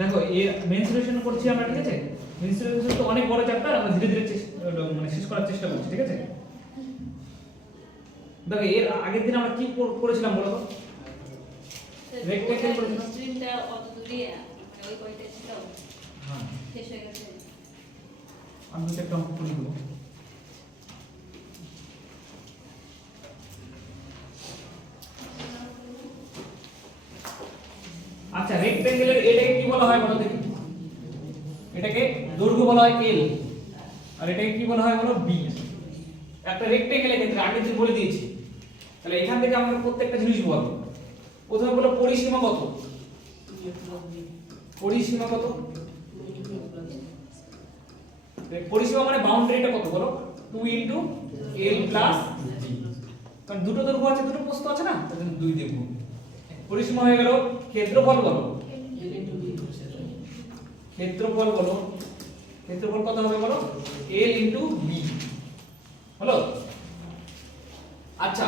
দেখো এই মেনসুরেশন করছি আমরা, ঠিক আছে? মেনসুরেশন তো অনেক বড় চ্যাপ্টার, আমরা ধীরে ধীরে মানে শেষ করার চেষ্টা করছি, ঠিক আছে? দেখো এর আগের দিন আমরা কি করেছিলাম বলো তো? রেক্টেঙ্গেল করেছিলাম। স্ট্রিমটা কত দূরে মানে ওই কয়টা ছিল? হ্যাঁ শেষ হয়ে গেছে। আমি তো একটা অঙ্ক করে দেব। আচ্ছা, রেক্টেঙ্গেলের এটাকে কি বলা হয় বলো দেখি? এটাকে দৈর্ঘ্য বলা হয় L, আর এটাকে কি বলা হয় বলো? B। একটা রেক্টেঙ্গেলের ক্ষেত্রে আগে যে বলে দিয়েছি, তাহলে এখান থেকে আমরা প্রত্যেকটা জিনিস বলবো। প্রথমে বলো পরিসীমা কত? পরিসীমা কত? পরিসীমা মানে বাউন্ডারিটা কত বলো? 2 * L + B। কারণ দুটো দৈর্ঘ্য আছে, দুটো প্রস্থ আছে না, তার জন্য 2 দেব। পরিসীমা হয়ে গেল। ক্ষেত্রফল বলো? ক্ষেত্রফল বলো, ক্ষেত্রফল কত হবে বলো? L * B হলো। আচ্ছা,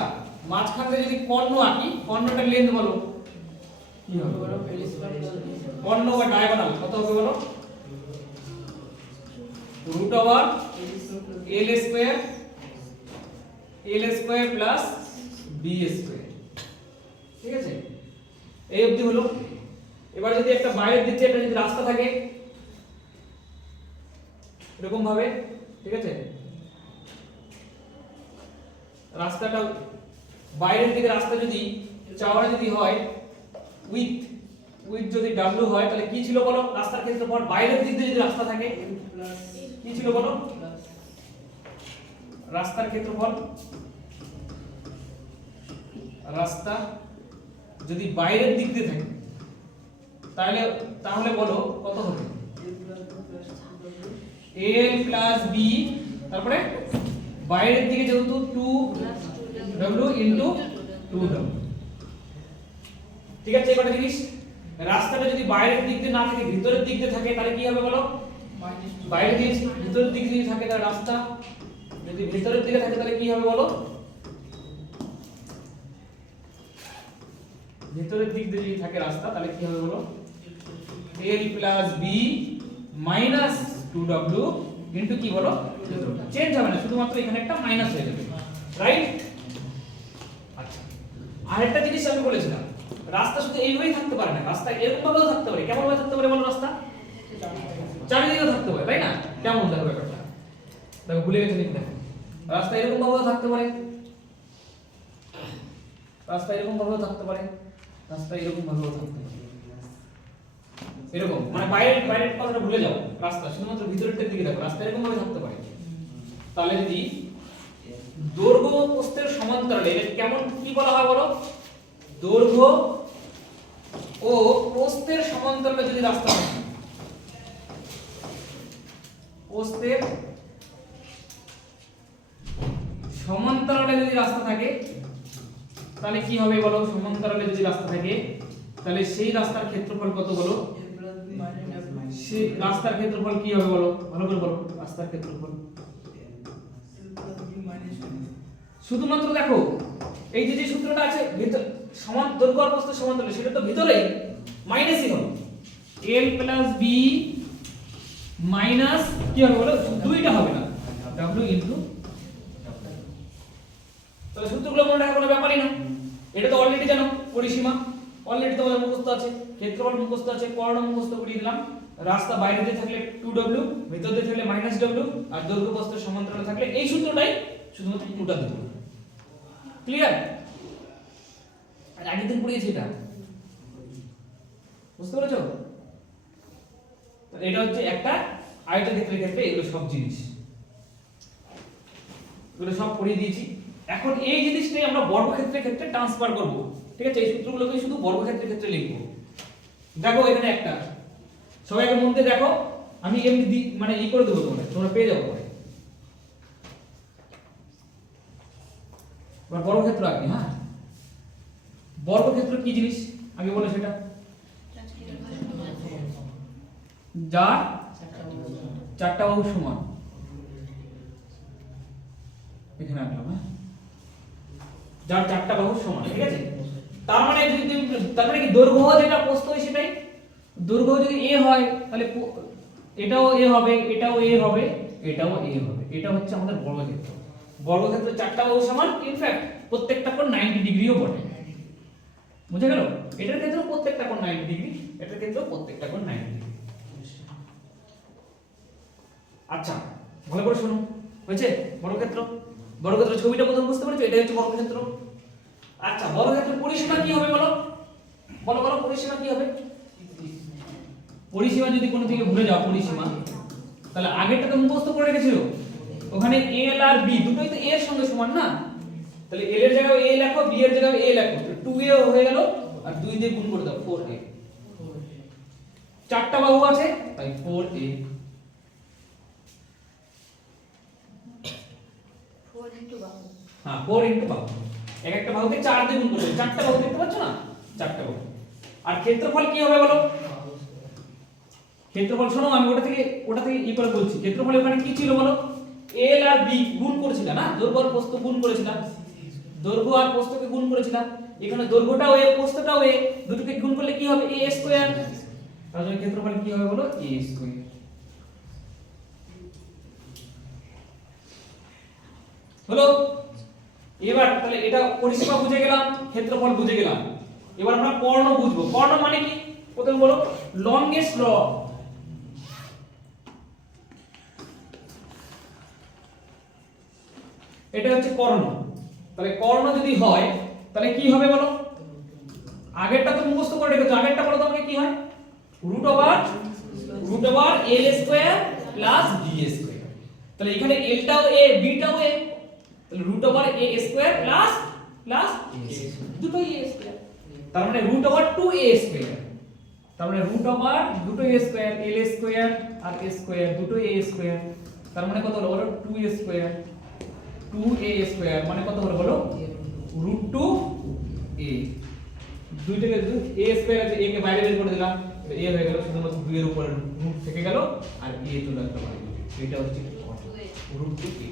মাঝখান থেকে যদি কর্ণ আঁকি, কর্ণটার লেন্থ বলো কি হবে বলো? কর্ণ বা ডায়াগোনাল কত হবে বলো? √L² L² + B², ঠিক আছে? এই অবধি হলো। এবার যদি একটা বাইরের দিকে একটা যদি রাস্তা থাকে এরকম ভাবে, ঠিক আছে? রাস্তাটা বাইরের দিকে রাস্তা যদি চওড়া যদি হয়, উইথ যদি W হয়, তাহলে কি ছিল বলো? রাস্তার ক্ষেত্রফল। বাইরের দিক দিয়ে যদি রাস্তা থাকে কি ছিল বলো? রাস্তার ক্ষেত্রফল। রাস্তা যদি বাইরের দিক দিয়ে থাকে তাহলে বলো কত হবে? L + B, তারপরে বাইরের দিকে যেহেতু 2W * 2W, ঠিক আছে? এবারে জিনিস, রাস্তাটা যদি বাইরের দিক দিয়ে না থাকে, ভিতরের দিক দিয়ে থাকে, তাহলে কি হবে বলো? বাইরে দিয়েছি, ভিতরের দিক দিয়ে থাকে তাহলে রাস্তা, যদি ভিতরের দিকে থাকে তাহলে কি হবে বলো? ভিতরের দিক দিয়ে যদি থাকে রাস্তা তাহলে কি হবে বলো? L + B - 2W * কি বলো? চেঞ্জ হবে না, শুধুমাত্র এখানে একটা মাইনাস হয়ে যাবে, রাইট? আচ্ছা, আরেকটা জিনিস আমি বলেছিলাম, রাস্তা শুধু এইভাবেই থাকতে পারে না, রাস্তা এরকম ভাবেও থাকতে পারে। কেমন ভাবে থাকতে পারে বলো? রাস্তা চারিদিকে থাকতে পারে, তাই না? কেমন দেখো ব্যাপারটা, দেখো ভুলে গেছে নাকি? দেখো রাস্তা এরকম ভাবেও থাকতে পারে, রাস্তা এরকম ভাবেও থাকতে পারে, রাস্তা এরকম ভাবেও থাকতে পারে। এরকম মানে বাইরের কথাটা ভুলে যাও, রাস্তা শুধুমাত্র ভিতরের দিকে দেখো, রাস্তা এরকম ভাবে থাকতে পারে। তাহলে যদি দৈর্ঘ্য প্রস্থের সমান্তরালে, এটা কেমন কি বলা হয় বলো? দৈর্ঘ্য ও প্রস্থের সমান্তরালে যদি রাস্তা থাকে, প্রস্থের সমান্তরালে যদি রাস্তা থাকে তাহলে কি হবে বলো? সমান্তরালে যদি রাস্তা থাকে তাহলে সেই রাস্তার ক্ষেত্রফল কত বলো? সেই রাস্তার ক্ষেত্রফল কি হবে বলো? ভালো করে বলো, রাস্তার ক্ষেত্রফল। শুধুমাত্র দেখো এই যে সূত্রটা আছে, ভিতর সমান দৈর্ঘ্য আর প্রস্থ সমান্তরালে, সেটা তো ভিতরে মাইনাসই হবে। L + B মাইনাস কি হবে বলো? দুইটা হবে না, W * তাহলে সূত্রগুলো মনে রাখার কোনো ব্যাপারই না। এটা তো অলরেডি জানো, পরিসীমা অলরেডি তোমাদের মুখস্থ আছে, ক্ষেত্রফল মুখস্থ আছে, কর্ণ মুখস্থ করিয়ে দিলাম। রাস্তা বাইরে দিয়ে থাকলে 2W, ভিতর দিয়ে থাকলে -W, আর দৈর্ঘ্য প্রস্থের সমান্তরালে থাকলে এই সূত্রটাই শুধুমাত্র 2টা দেব। ক্লিয়ার? আগের দিন পড়িয়েছি এটা, বুঝতে পেরেছো? এটা হচ্ছে একটা আয়তক্ষেত্রের ক্ষেত্রে এগুলো সব জিনিস, এগুলো সব পড়িয়ে দিয়েছি। এখন এই জিনিসটাই আমরা বর্গক্ষেত্রের ক্ষেত্রে ট্রান্সফার করব, ঠিক আছে? এই সূত্রগুলোকে শুধু বর্গক্ষেত্রের ক্ষেত্রে লিখবো। দেখো এখানে একটা, সবাই এর মধ্যে দেখো, আমি এমনি মানে ই করে দেবো, তোমরা পেয়ে যাবো পরে। এবার বর্গক্ষেত্র আগে, হ্যাঁ, বর্গক্ষেত্র কি জিনিস আগে বলো সেটা। যার চারটা বাহু সমান, এখানে আনলাম, হ্যাঁ, যার চারটা বাহু সমান, ঠিক আছে? তার মানে যদি, তার মানে কি দৈর্ঘ্য যেটা প্রস্থ হয় সেটাই, দৈর্ঘ্য যদি a হয় তাহলে এটাও a হবে, এটাও a হবে, এটাও a হবে। এটা হচ্ছে আমাদের বর্গক্ষেত্র। বর্গক্ষেত্র চারটা বাহু সমান, ইনফ্যাক্ট প্রত্যেকটা কোণ 90 ডিগ্রিও বটে। বুঝে গেল? এটার ক্ষেত্রেও প্রত্যেকটা কোণ 90 ডিগ্রি, এটার ক্ষেত্রেও প্রত্যেকটা কোণ 90 ডিগ্রি। আচ্ছা, ভালো করে শুনুন, হয়েছে? বর্গক্ষেত্র, বর্গক্ষেত্র ছবিটা প্রথম বুঝতে পেরেছো? এটাই হচ্ছে বর্গক্ষেত্র। আচ্ছা, বর্গক্ষেত্রের পরিসীমা কি হবে বলো? বলো বলো, পরিসীমা কি হবে? পরিসীমা যদি কোনো থেকে ভুলে যাও পরিসীমা, তাহলে আগেরটা তো মুখস্থ করে রেখেছিল। ওখানে l আর b দুটোই তো a এর সঙ্গে সমান না, তাহলে l এর জায়গায় a লেখো, b এর জায়গায় a লেখো, 2a হয়ে গেল, আর 2 দিয়ে গুণ করে দাও 4a। চারটা বাহু আছে তাই 4a। 4 into বাহু। হ্যাঁ, 4 ইনটু বাহু, এক একটা বাহুকে 4 দিয়ে গুণ করবে, চারটা বাহু দেখতে পাচ্ছ না, চারটা বাহু। আর ক্ষেত্রফল কি হবে বলো? ক্ষেত্রফল শোনো, আমি ওটা থেকে ই করে বলছি। ক্ষেত্রফল ওখানে কি ছিল বলো? l আর b গুণ করেছিলাম না, দৈর্ঘ্য আর প্রস্থ গুণ করেছিলাম, দৈর্ঘ্য আর প্রস্থকে গুণ করেছিলাম। এখানে দৈর্ঘ্যটাও a, প্রস্থটাও a, দুটোকে গুণ করলে কি হবে? a square. তাহলে ক্ষেত্রফল কি হবে বলো? a square. হলো? এবার তাহলে এটা পরিসীমা বুঝে গেলাম, ক্ষেত্রফল বুঝে গেলাম। এবার আমরা কর্ণ বুঝবো। কর্ণ মানে কি? প্রথমে বলো লংগেস্ট ল। এটা হচ্ছে কর্ণ। তাহলে কর্ণ যদি হয় তাহলে কি হবে বলো? আগেরটা তো মুখস্থ করে রেখেছো, আগেরটা বলো তো আমাকে কি হয়? Root over l square plus b square. তাহলে এখানে l টাও a, b টাও a, তাহলে root over a square plus দুটোই a স্কয়ার। তার মানে রুট ওভার 2a স্কয়ার। তার মানে রুট ওভার দুটো a স্কয়ার, l স্কয়ার আর a স্কয়ার, দুটো a স্কয়ার। তার মানে কত হলো বলো? 2a square. 2a স্কয়ার মানে কত হলো বলো? Root 2a। দুইটাকে a স্কয়ার আছে, a কে বাইরে বের করে দিলাম, তো a হয়ে গেল, শুধুমাত্র 2 এর উপর রুট থেকে গেল আর a চলে আসলো বাইরে। এটা হচ্ছে রুট 2a।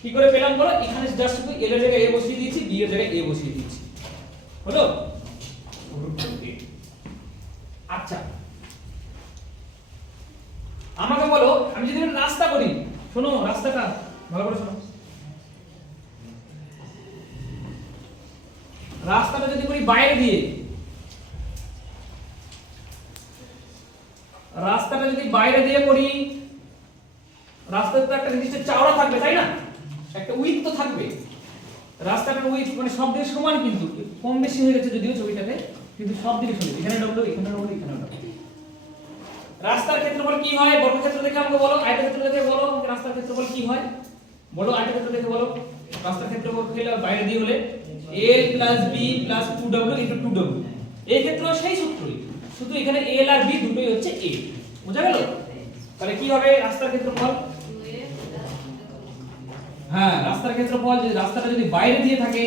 কি করে পেলাম বলো? এখানে জাস্ট শুধু l এর জায়গায় a বসিয়ে দিয়েছি, b এর জায়গায় a বসিয়ে দিয়েছি, হলো রুট 2a। আচ্ছা, আমাকে বলো, আমি যদি রাস্তা করি, শোনো রাস্তাটা ভালো করে শোনো, রাস্তাটা যদি করি বাইরে দিয়ে, রাস্তাটা যদি বাইরে দিয়ে করি, রাস্তাতে তো একটা নির্দিষ্ট চওড়া থাকবে তাই না, একটা উইথ তো থাকবে। রাস্তাটার উইথ মানে সব দিকে সমান, কিন্তু কম বেশি হয়ে গেছে যদিও ছবিটাতে, কিন্তু সব দিকে সমান। এখানে ডবল, এখানে ডবল, এখানে ডবল। রাস্তার ক্ষেত্রফল কি হয়? বর্গক্ষেত্র দেখে আমাকে বলো, আয়তক্ষেত্র দেখে বলো আমাকে রাস্তার ক্ষেত্রফল কি হয় বলো। আয়তক্ষেত্র দেখে বলো রাস্তার ক্ষেত্রফল খেলে বাইরে দিয়ে হলে a + b + 2w * 2w। এই ক্ষেত্রেও সেই সূত্রই, শুধু এখানে l আর b দুটোই হচ্ছে a। বুঝা গেল? তাহলে কি হবে রাস্তার ক্ষেত্রফল? 2a plus হ্যাঁ, রাস্তার ক্ষেত্রফল যদি রাস্তাটা যদি বাইরে দিয়ে থাকে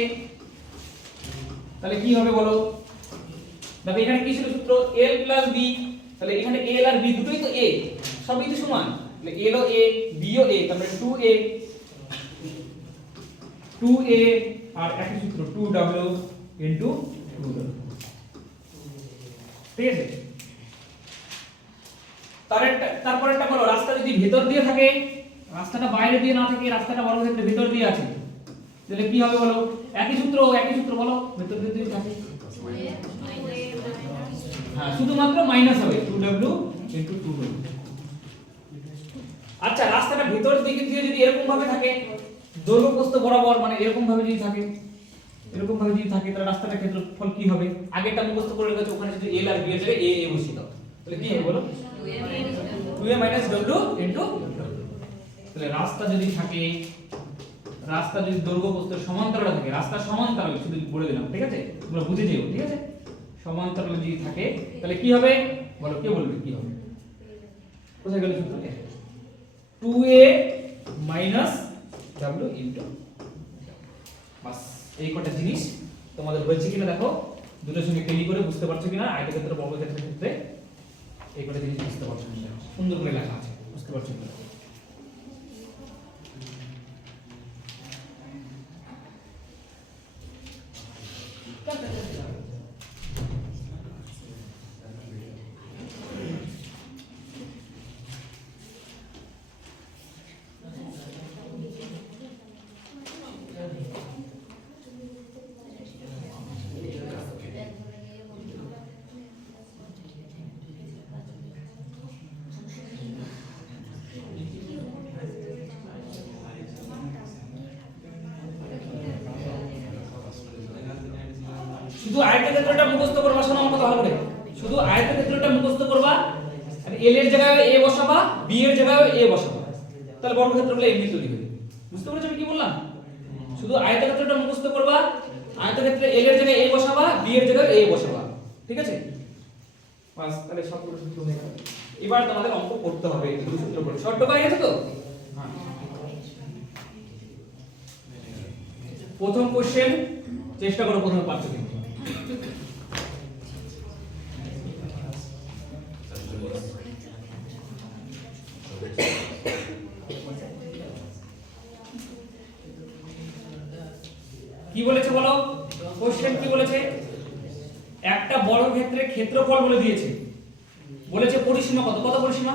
তাহলে কি হবে বলো? দেখো এখানে কি ছিল সূত্র? l + b, তাহলে এখানে l আর b দুটোই তো a, সবই তো সমান, তাহলে l O a, b O a, তাহলে 2a আর একই সূত্র 2w * 2w। ঠিক আছে? তারপরেরটা বলো, রাস্তা যদি ভেতর দিয়ে থাকে, রাস্তাটা বাইরে দিয়ে না থাকে, রাস্তাটা বর্গক্ষেত্রের ভেতর দিয়ে আছে, তাহলে কি হবে বলো? একই সূত্র বলো, ভেতর দিয়ে থাকে। 2a minus হ্যাঁ, শুধুমাত্র মাইনাস হবে 2w * 2w। আচ্ছা, রাস্তাটা ভেতর দিকে দিয়ে যদি এরকম ভাবে থাকে, দৈর্ঘ্য প্রস্থ বরাবর মানে এরকম ভাবে যদি থাকে, এরকম ভাবে যদি থাকে তাহলে রাস্তাটার ক্ষেত্রফল কি হবে? আগেরটা মুখস্থ করে রেখেছো, ওখানে যদি এল আর বি এর জায়গায় এ এ বসিয়ে দাও, তাহলে কি হবে বলো? 2a - w ইনটু, তাহলে রাস্তা যদি থাকে, রাস্তা যদি দৈর্ঘ্য প্রস্থের সমান্তরাল থাকে, রাস্তা সমান্তরাল শুধু বলে দিলাম, ঠিক আছে? তোমরা বুঝে যেও, ঠিক আছে? সমান্তরাল যদি থাকে তাহলে কি হবে বলো, কে বলবে কি হবে? কোথায় গেল সূত্র? 2a - w ইনটু, বাস এই কটা জিনিস তোমাদের হয়েছে কিনা দেখো, দুটোর সঙ্গে টেলি করে বুঝতে পারছো কিনা? আয়তক্ষেত্র বর্গক্ষেত্রের ক্ষেত্রে এই কটা জিনিস বুঝতে পারছো কিনা? সুন্দর করে লেখা আছে, বুঝতে পারছো কিনা? শুধু আয়তক্ষেত্রটা মুখস্থ করবা, শোনো আমার কথা ভালো করে, শুধু আয়তক্ষেত্রটা মুখস্থ করবা, আর এল এর জায়গায় এ বসাবা, বি এর জায়গায় এ বসাবা, তাহলে বর্গক্ষেত্রগুলো এমনি তৈরি হবে। বুঝতে পেরেছো আমি কি বললাম? শুধু আয়তক্ষেত্রটা মুখস্থ করবা, আয়তক্ষেত্রে এল এর জায়গায় এ বসাবা, বি এর জায়গায় এ বসাবা, ঠিক আছে? বাস, তাহলে সবগুলো সূত্র হয়ে গেল। এবার তোমাদের অঙ্ক করতে হবে, দুটো সূত্র করে শর্ট হয়ে গেছে তো? হ্যাঁ। প্রথম কোশ্চেন চেষ্টা করো প্রথমে পারছো কিনা। কি বলেছে বলো? কোশ্চেন কি বলেছে? একটা বর্গক্ষেত্রের ক্ষেত্রফল বলে দিয়েছে, বলেছে পরিসীমা কত? কত পরিসীমা?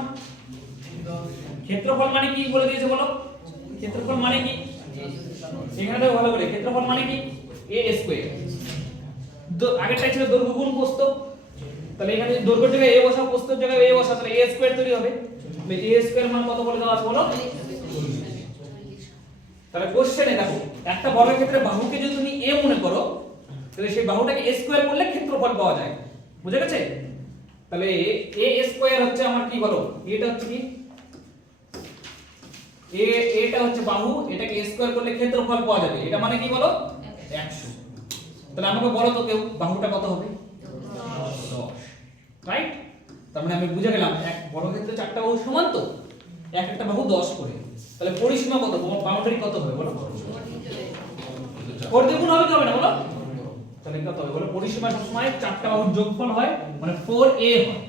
ক্ষেত্রফল মানে কি বলে দিয়েছে বলো? ক্ষেত্রফল মানে কি? এখানে দেখো ভালো করে, ক্ষেত্রফল মানে কি? a square. আগেরটা ছিল দৈর্ঘ্য গুণ প্রস্থ, তাহলে এখানে দৈর্ঘ্যের জায়গায় a বসাও, প্রস্থের জায়গায় a বসাও, তাহলে a স্কয়ার তৈরি হবে। তাহলে a স্কয়ার মান কত বলে দেওয়া আছে বলো? তাহলে কোশ্চেনে দেখো, একটা বর্গক্ষেত্রের বাহুকে যদি তুমি a মনে করো, তাহলে সেই বাহুটাকে a স্কয়ার করলে ক্ষেত্রফল পাওয়া যায়। বুঝে গেছে? তাহলে a স্কয়ার হচ্ছে আমার কি বলো? এটা হচ্ছে কি? এটা হচ্ছে বাহু, এটাকে a স্কয়ার করলে ক্ষেত্রফল পাওয়া যাবে। এটা মানে কি বলো? 100। তাহলে আমাকে বলো তো কেউ, বাহুটা কত হবে? 10, রাইট? তার মানে আমি বুঝে গেলাম এক বর্গক্ষেত্রে চারটা বাহু সমান তো, এক একটা বাহু 10 করে। তাহলে পরিসীমা কত? বাউন্ডারি কত হবে বলো? 4 দিয়ে গুণ হবে কি হবে না বলো? তাহলে কত হবে বলো? পরিসীমা সবসময় চারটা বাহুর যোগফল হয়, মানে 4a হয়,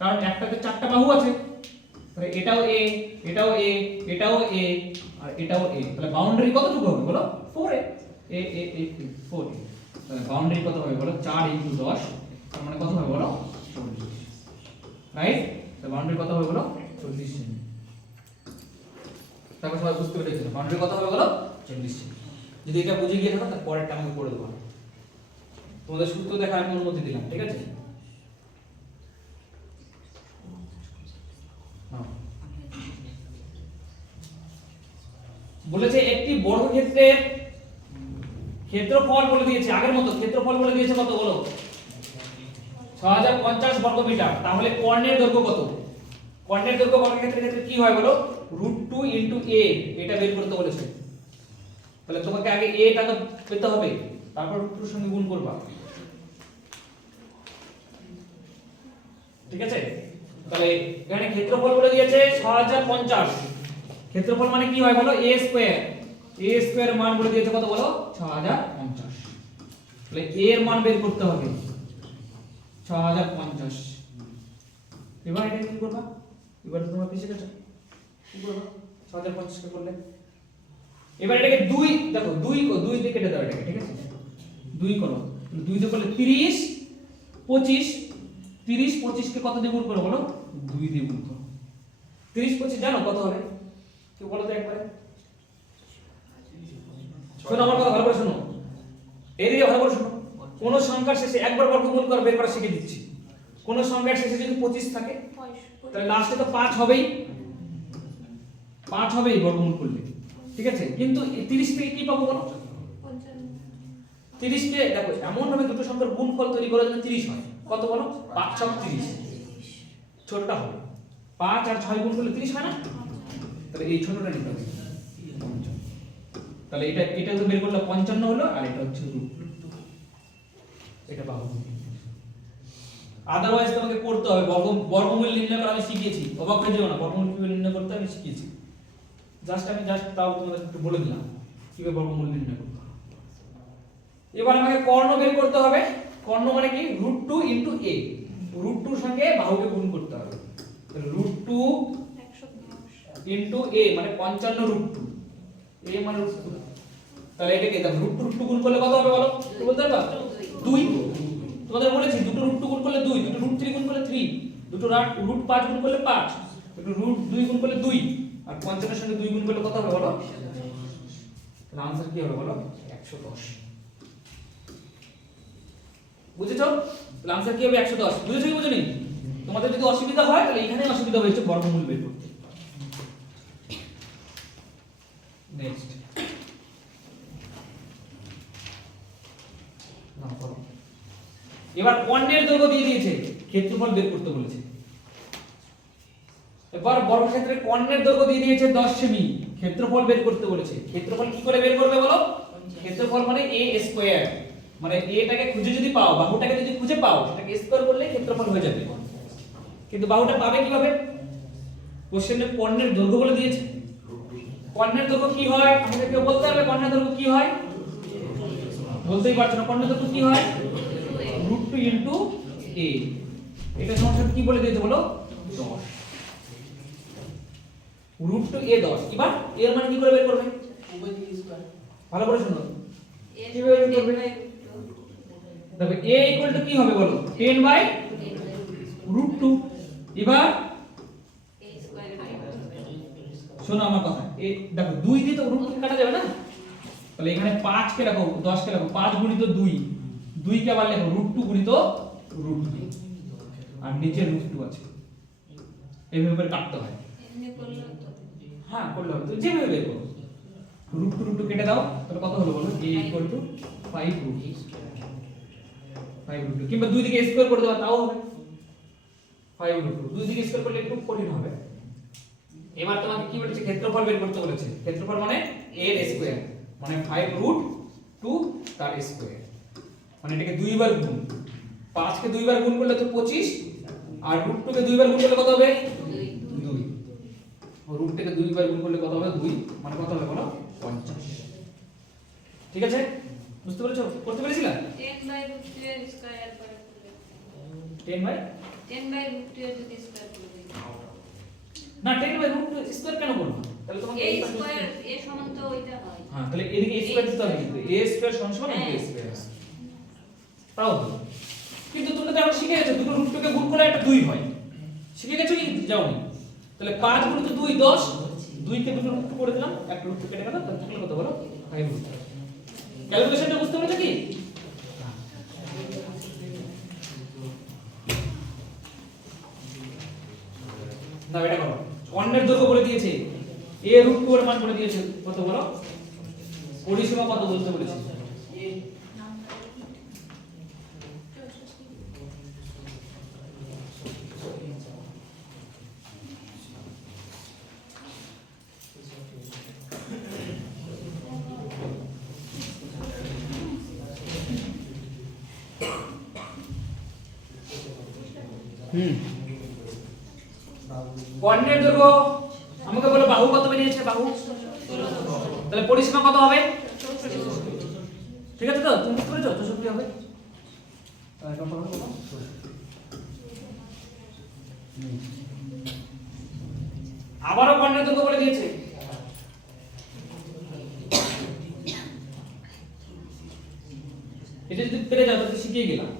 কারণ একটাতে চারটা বাহু আছে। তাহলে এটাও a, এটাও a, এটাও a, আর এটাও a। তাহলে বাউন্ডারি কতটুকু হবে বলো? 4a, a a a 4a। তাহলে বাউন্ডারি কত হবে বলো? 4 * 10, তার মানে কত হবে বলো? 40, রাইট? তাহলে বাউন্ডারি কত হবে বলো? 40 সেমি। তারপর সবাই বুঝতে পেরেছো বাউন্ডারি কত হবে বলো? 40 সেমি। যদি এটা বুঝে গিয়ে থাকো তাহলে পরেরটা আমাকে করে দেবো, তোমাদের সূত্র দেখা আমি অনুমতি দিলাম, ঠিক আছে? বলেছে একটি বর্গক্ষেত্রের ক্ষেত্রফল বলে দিয়েছে, আগের মতো ক্ষেত্রফল বলে দিয়েছে কত বলো? 6050 বর্গ মিটার। তাহলে কর্ণের দৈর্ঘ্য কত? কর্ণের দৈর্ঘ্য বর্গক্ষেত্রের ক্ষেত্রে কি হয় বলো? √2 * a, এটা বের করতে বলেছে। তাহলে তোমাকে আগে a টা পেতে হবে, তারপর √2 এর সঙ্গে গুণ করবা, ঠিক আছে? তাহলে এখানে ক্ষেত্রফল বলে দিয়েছে 6050। ক্ষেত্রফল মানে কি হয় বলো? a square. a স্কয়ার মান বলে দিয়েছে কত বলো? 6050। তাহলে a এর মান বের করতে হবে 6050। এবার এটা কি করবা? এবার তোমরা পিছে গেছো, কি করবা? 6050 কে করলে এবার এটাকে 2, দেখো 2 দিয়ে কেটে দাও এটাকে, ঠিক আছে? 2 করো, 2 দিয়ে করলে 30 25, 30 25 কে কত দিয়ে গুণ করো বলো? 2 দিয়ে গুণ করো। 30 25 জানো কত হবে? কি বলো তো একবারে? শোনো আমার কথা ভালো করে শোনো, এদিকে ভালো করে শোনো। কোন সংখ্যার শেষে একবার বর্গমূল করে বের করা শিখে দিচ্ছি। কোন সংখ্যার শেষে যদি 25 থাকে তাহলে লাস্টে তো 5 হবেই, 5 হবেই বর্গমূল করলে। ঠিক আছে, কিন্তু 30 থেকে কি পাবো বলো? 30 কে দেখো এমন ভাবে দুটো সংখ্যার গুণফল তৈরি করা যেন 30 হয়। কত বলো? 5 6 30। ছোটটা হবে 5 আর 6 গুণ করলে 30 হয় না? তাহলে এই ছোটটা নিতে হবে 55। তাহলে এটা তো বের করলে 55 হলো, আর এটা হচ্ছে রুট 2। এটা পাবো। আদারওয়াইজ তোমাকে করতে হবে বর্গমূল নির্ণয় করা আমি শিখিয়েছি, অবাক হয়ে যেও না, বর্গমূল কিভাবে নির্ণয় করতে হয় আমি শিখিয়েছি। আমি তাও তোমাদের একটু বলে দিলাম কিভাবে বর্গমূল নির্ণয় করতে হয়। এবার আমাকে কর্ণ বের করতে হবে। কর্ণ মানে কি? √2 * a। √2 এর সঙ্গে বাহুকে গুণ করতে হবে। তাহলে √2 * a মানে 55 √2। a মানে √2। তাহলে এটাকে দাও √2 গুণ করলে কত হবে বলো? তো বলতে পারবা? 2। তোমাদের বলেছি দুটো √2 গুণ করলে 2, দুটো √3 গুণ করলে 3, দুটো √5 গুণ করলে 5, দুটো √2 গুণ করলে 2, আর 55 এর সঙ্গে 2 গুণ করলে কত হবে বলো? তাহলে आंसर কি হবে বলো? 110। বুঝেছো? তাহলে आंसर কি হবে? 110। বুঝেছো কি বুঝোনি? তোমাদের যদি অসুবিধা হয় তাহলে এখানে অসুবিধা হয়েছে বর্গমূল বের করতে। নেক্সট নাও করো। এবার কর্ণের দৈর্ঘ্য দিয়ে দিয়েছে, ক্ষেত্রফল বের করতে বলেছে। এবার বর্গক্ষেত্রের কর্ণের দৈর্ঘ্য দিয়ে দিয়েছে 10 সেমি, ক্ষেত্রফল বের করতে বলেছে। ক্ষেত্রফল কি করে বের করবে বলো? ক্ষেত্রফল মানে a স্কয়ার, মানে এটাকে খুঁজে যদি পাও, বাহুটাকে যদি খুঁজে পাও, সেটাকে স্কয়ার করলে ক্ষেত্রফল হয়ে যাবে। কিন্তু বাহুটা পাবে কিভাবে? কোশ্চেনে কর্ণের দৈর্ঘ্য বলে দিয়েছে। কর্ণের দৈর্ঘ্য কি হয়? আমাদের কেউ বলতে পারবে কর্ণের দৈর্ঘ্য কি হয়? বলতেই পারছো না। কর্ণের দৈর্ঘ্য কি হয়? √2 * a। এটা সমস্যা কি বলে দিয়েছে বলো? 10। √2 a 10। এবার এর মানে কি করে বের করবে? ভালো করে শুনো। কিভাবে বের করবে? দেখো a = কি হবে বলো? 10/√2। এবার শোনো আমার কথা। দেখো 2 দিয়ে তো √2 কাটা যাবে না। তাহলে এখানে 5 কে রাখো, 10 কে রাখো, 5 গুণিত 2, 2 কে আবার লেখো √2 গুণিত √2, আর নিচে √2 আছে। এইভাবে করে কাটতে হয়। এমনি করলে তো হ্যাঁ করলে হবে, তো যেভাবে বের করো। √2 কেটে দাও, তাহলে কত হলো বলো? a = 5√2। 5√2 কিংবা দুই দিকে স্কয়ার করে দাও তাও হবে 5√2। দুই দিকে স্কয়ার করলে একটু কঠিন হবে। এবার তোমাকে কি বলেছে? ক্ষেত্রফল বের করতে বলেছে। ক্ষেত্রফল মানে a এর স্কয়ার, মানে 5√2 তার স্কয়ার, মানে এটাকে দুইবার গুণ। 5 কে দুইবার গুণ করলে তো 25, আর √2 কে দুইবার গুণ করলে কত হবে? 2। √2 কে দুইবার গুণ করলে কত হবে? 2, মানে কত হবে বলো? 50। ঠিক আছে? বুঝতে পেরেছো? করতে পেরেছিলা? 10/√2 এর স্কয়ার করে দিলে 10/√2 এর যদি স্কয়ার করে দিই না 10/√2 স্কয়ার কেন বলবো? তাহলে তোমাকে এই স্কয়ার এ সমান তো ওইটা হয়। হ্যাঁ, তাহলে এদিকে স্কয়ার দিতে হবে, কিন্তু a স্কয়ার সমান a স্কয়ার তাও হবে। কিন্তু তোমরা তো এখন শিখে গেছো দুটো √2 কে গুণ করলে একটা 2 হয়। শিখে গেছো কি যাওনি? তাহলে 5 × 2 = 10, 2 কে দুটো √2 করে দিলাম, একটা √2 কেটে গেল, তাহলে থাকলো কত বলো? 5√2। ক্যালকুলেশনটা বুঝতে পেরেছো কি? না এটা করো। কর্ণের দৈর্ঘ্য বলে দিয়েছে, a √2 এর মান বলে দিয়েছে কত বলো? পরিসীমা কত বলতে বলেছে? কর্ণের দৈর্ঘ্য আমাকে বলো বাহু কত বেরিয়েছে? বাহু, তাহলে পরিসীমা কত হবে? ঠিক আছে তো? তুমি বুঝতে পেরেছো? 64 হবে। আবারও কর্ণের দৈর্ঘ্য বলে দিয়েছে। এটা যদি পেরে যাও তাহলে শিখিয়ে গেলাম।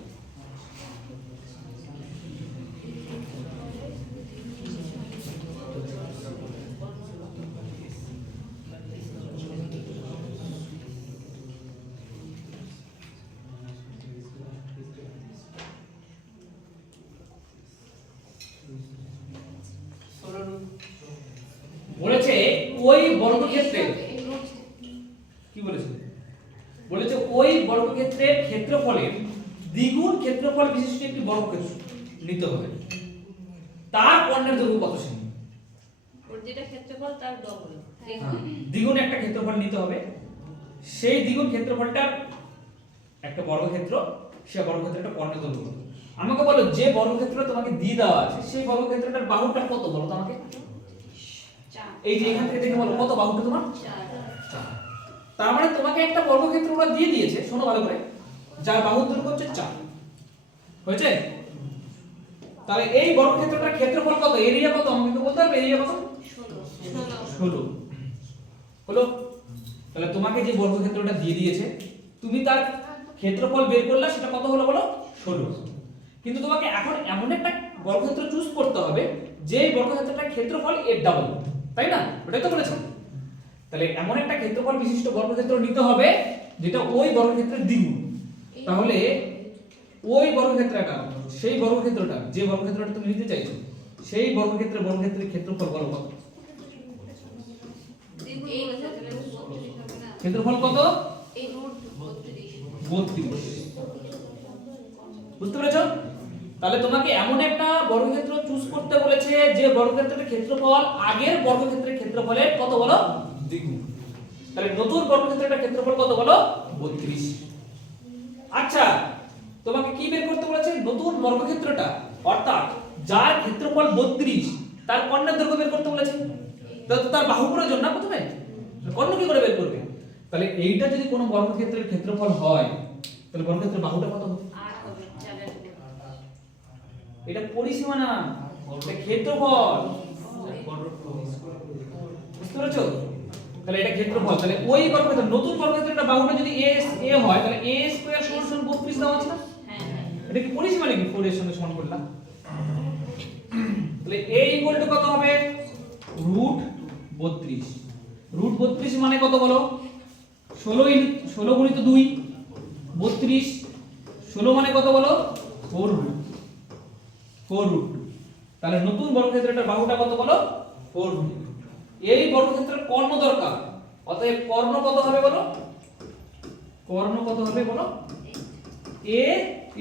বলেছে ওই বর্গক্ষেত্রে বলেছে? বলেছে ওই বর্গক্ষেত্রের ক্ষেত্রফলের দ্বিগুণ ক্ষেত্রফল বিশিষ্ট একটি বর্গক্ষেত্র নিতে হবে, তার কর্ণের দৈর্ঘ্য কত সেমি? ওর যেটা ক্ষেত্রফল তার ডবল দ্বিগুণ একটা ক্ষেত্রফল নিতে হবে, সেই দ্বিগুণ ক্ষেত্রফলটার একটা বর্গক্ষেত্র, সেই বর্গক্ষেত্রটা কর্ণের দৈর্ঘ্য কত? আমাকে বলো যে বর্গক্ষেত্র তোমাকে দিয়ে দেওয়া আছে সেই বর্গক্ষেত্রটার বাহুটা কত বলো তো আমাকে। 4 এই যে এখান থেকে দেখে বলো কত বাহুটা তোমার? 4 তার মানে তোমাকে একটা বর্গক্ষেত্র ওরা দিয়ে দিয়েছে, শোনো ভালো করে, যার বাহুর দৈর্ঘ্য হচ্ছে 4 হয়েছে। তাহলে এই বর্গক্ষেত্রটার ক্ষেত্রফল কত, এরিয়া কত আমাকে একটু বলতে হবে, এরিয়া কত? 16 হলো। তাহলে তোমাকে যে বর্গক্ষেত্রটা দিয়ে দিয়েছে তুমি তার ক্ষেত্রফল বের করলা, সেটা কত হলো বলো? 16। কিন্তু তোমাকে এখন এমন একটা বর্গক্ষেত্র চুজ করতে হবে যে বর্গক্ষেত্রটার ক্ষেত্রফল এর ডাবল, তাই না? ওটাই তো বলেছে। তাহলে এমন একটা ক্ষেত্রফল বিশিষ্ট বর্গক্ষেত্র নিতে হবে যেটা ওই বর্গক্ষেত্রের দ্বিগুণ। তাহলে ওই বর্গক্ষেত্রটা, সেই বর্গক্ষেত্রটা, যে বর্গক্ষেত্রটা তুমি নিতে চাইছো সেই বর্গক্ষেত্রের ক্ষেত্রফল বলো কত? ক্ষেত্রফল কত? 32। বুঝতে পেরেছো? তাহলে তোমাকে এমন একটা বর্গক্ষেত্র চুজ করতে বলেছে যে বর্গক্ষেত্রের ক্ষেত্রফল আগের বর্গক্ষেত্রের ক্ষেত্রফলের কত বলো? দ্বিগুণ। তাহলে নতুন বর্গক্ষেত্রের ক্ষেত্রফল কত বলো? 32। আচ্ছা, তোমাকে কি বের করতে বলেছে? নতুন বর্গক্ষেত্রটা, অর্থাৎ যার ক্ষেত্রফল 32 তার কর্ণের দৈর্ঘ্য বের করতে বলেছে। তার বাহু প্রয়োজন না প্রথমে, কর্ণ কি করে বের করবে? তাহলে এইটা যদি কোনো বর্গক্ষেত্রের ক্ষেত্রফল হয় তাহলে বর্গক্ষেত্রের বাহুটা কত হবে? 8 হবে 4 এটা পরিসীমা না, এটা ক্ষেত্রফল। বুঝতে পেরেছো? তাহলে এটা ক্ষেত্রফল। তাহলে ওই বর্গক্ষেত্র, নতুন বর্গক্ষেত্রটা বাহুটা যদি a হয় তাহলে a স্কয়ার সমান 32 দেওয়া আছে না? এটা কি পরিসীমা নাকি 4 এর সঙ্গে সমান করলাম? তাহলে a ইকুয়াল টু কত হবে? √32। √32 মানে কত বলো? 16 গুণিত 2 32। 16 মানে কত বলো? 4√2। তাহলে নতুন বর্গক্ষেত্রটার বাহুটা কত বলো? 4√2। এই বর্গক্ষেত্রের কর্ণ দরকার, অতএব কর্ণ কত হবে বলো? কর্ণ কত হবে বলো? a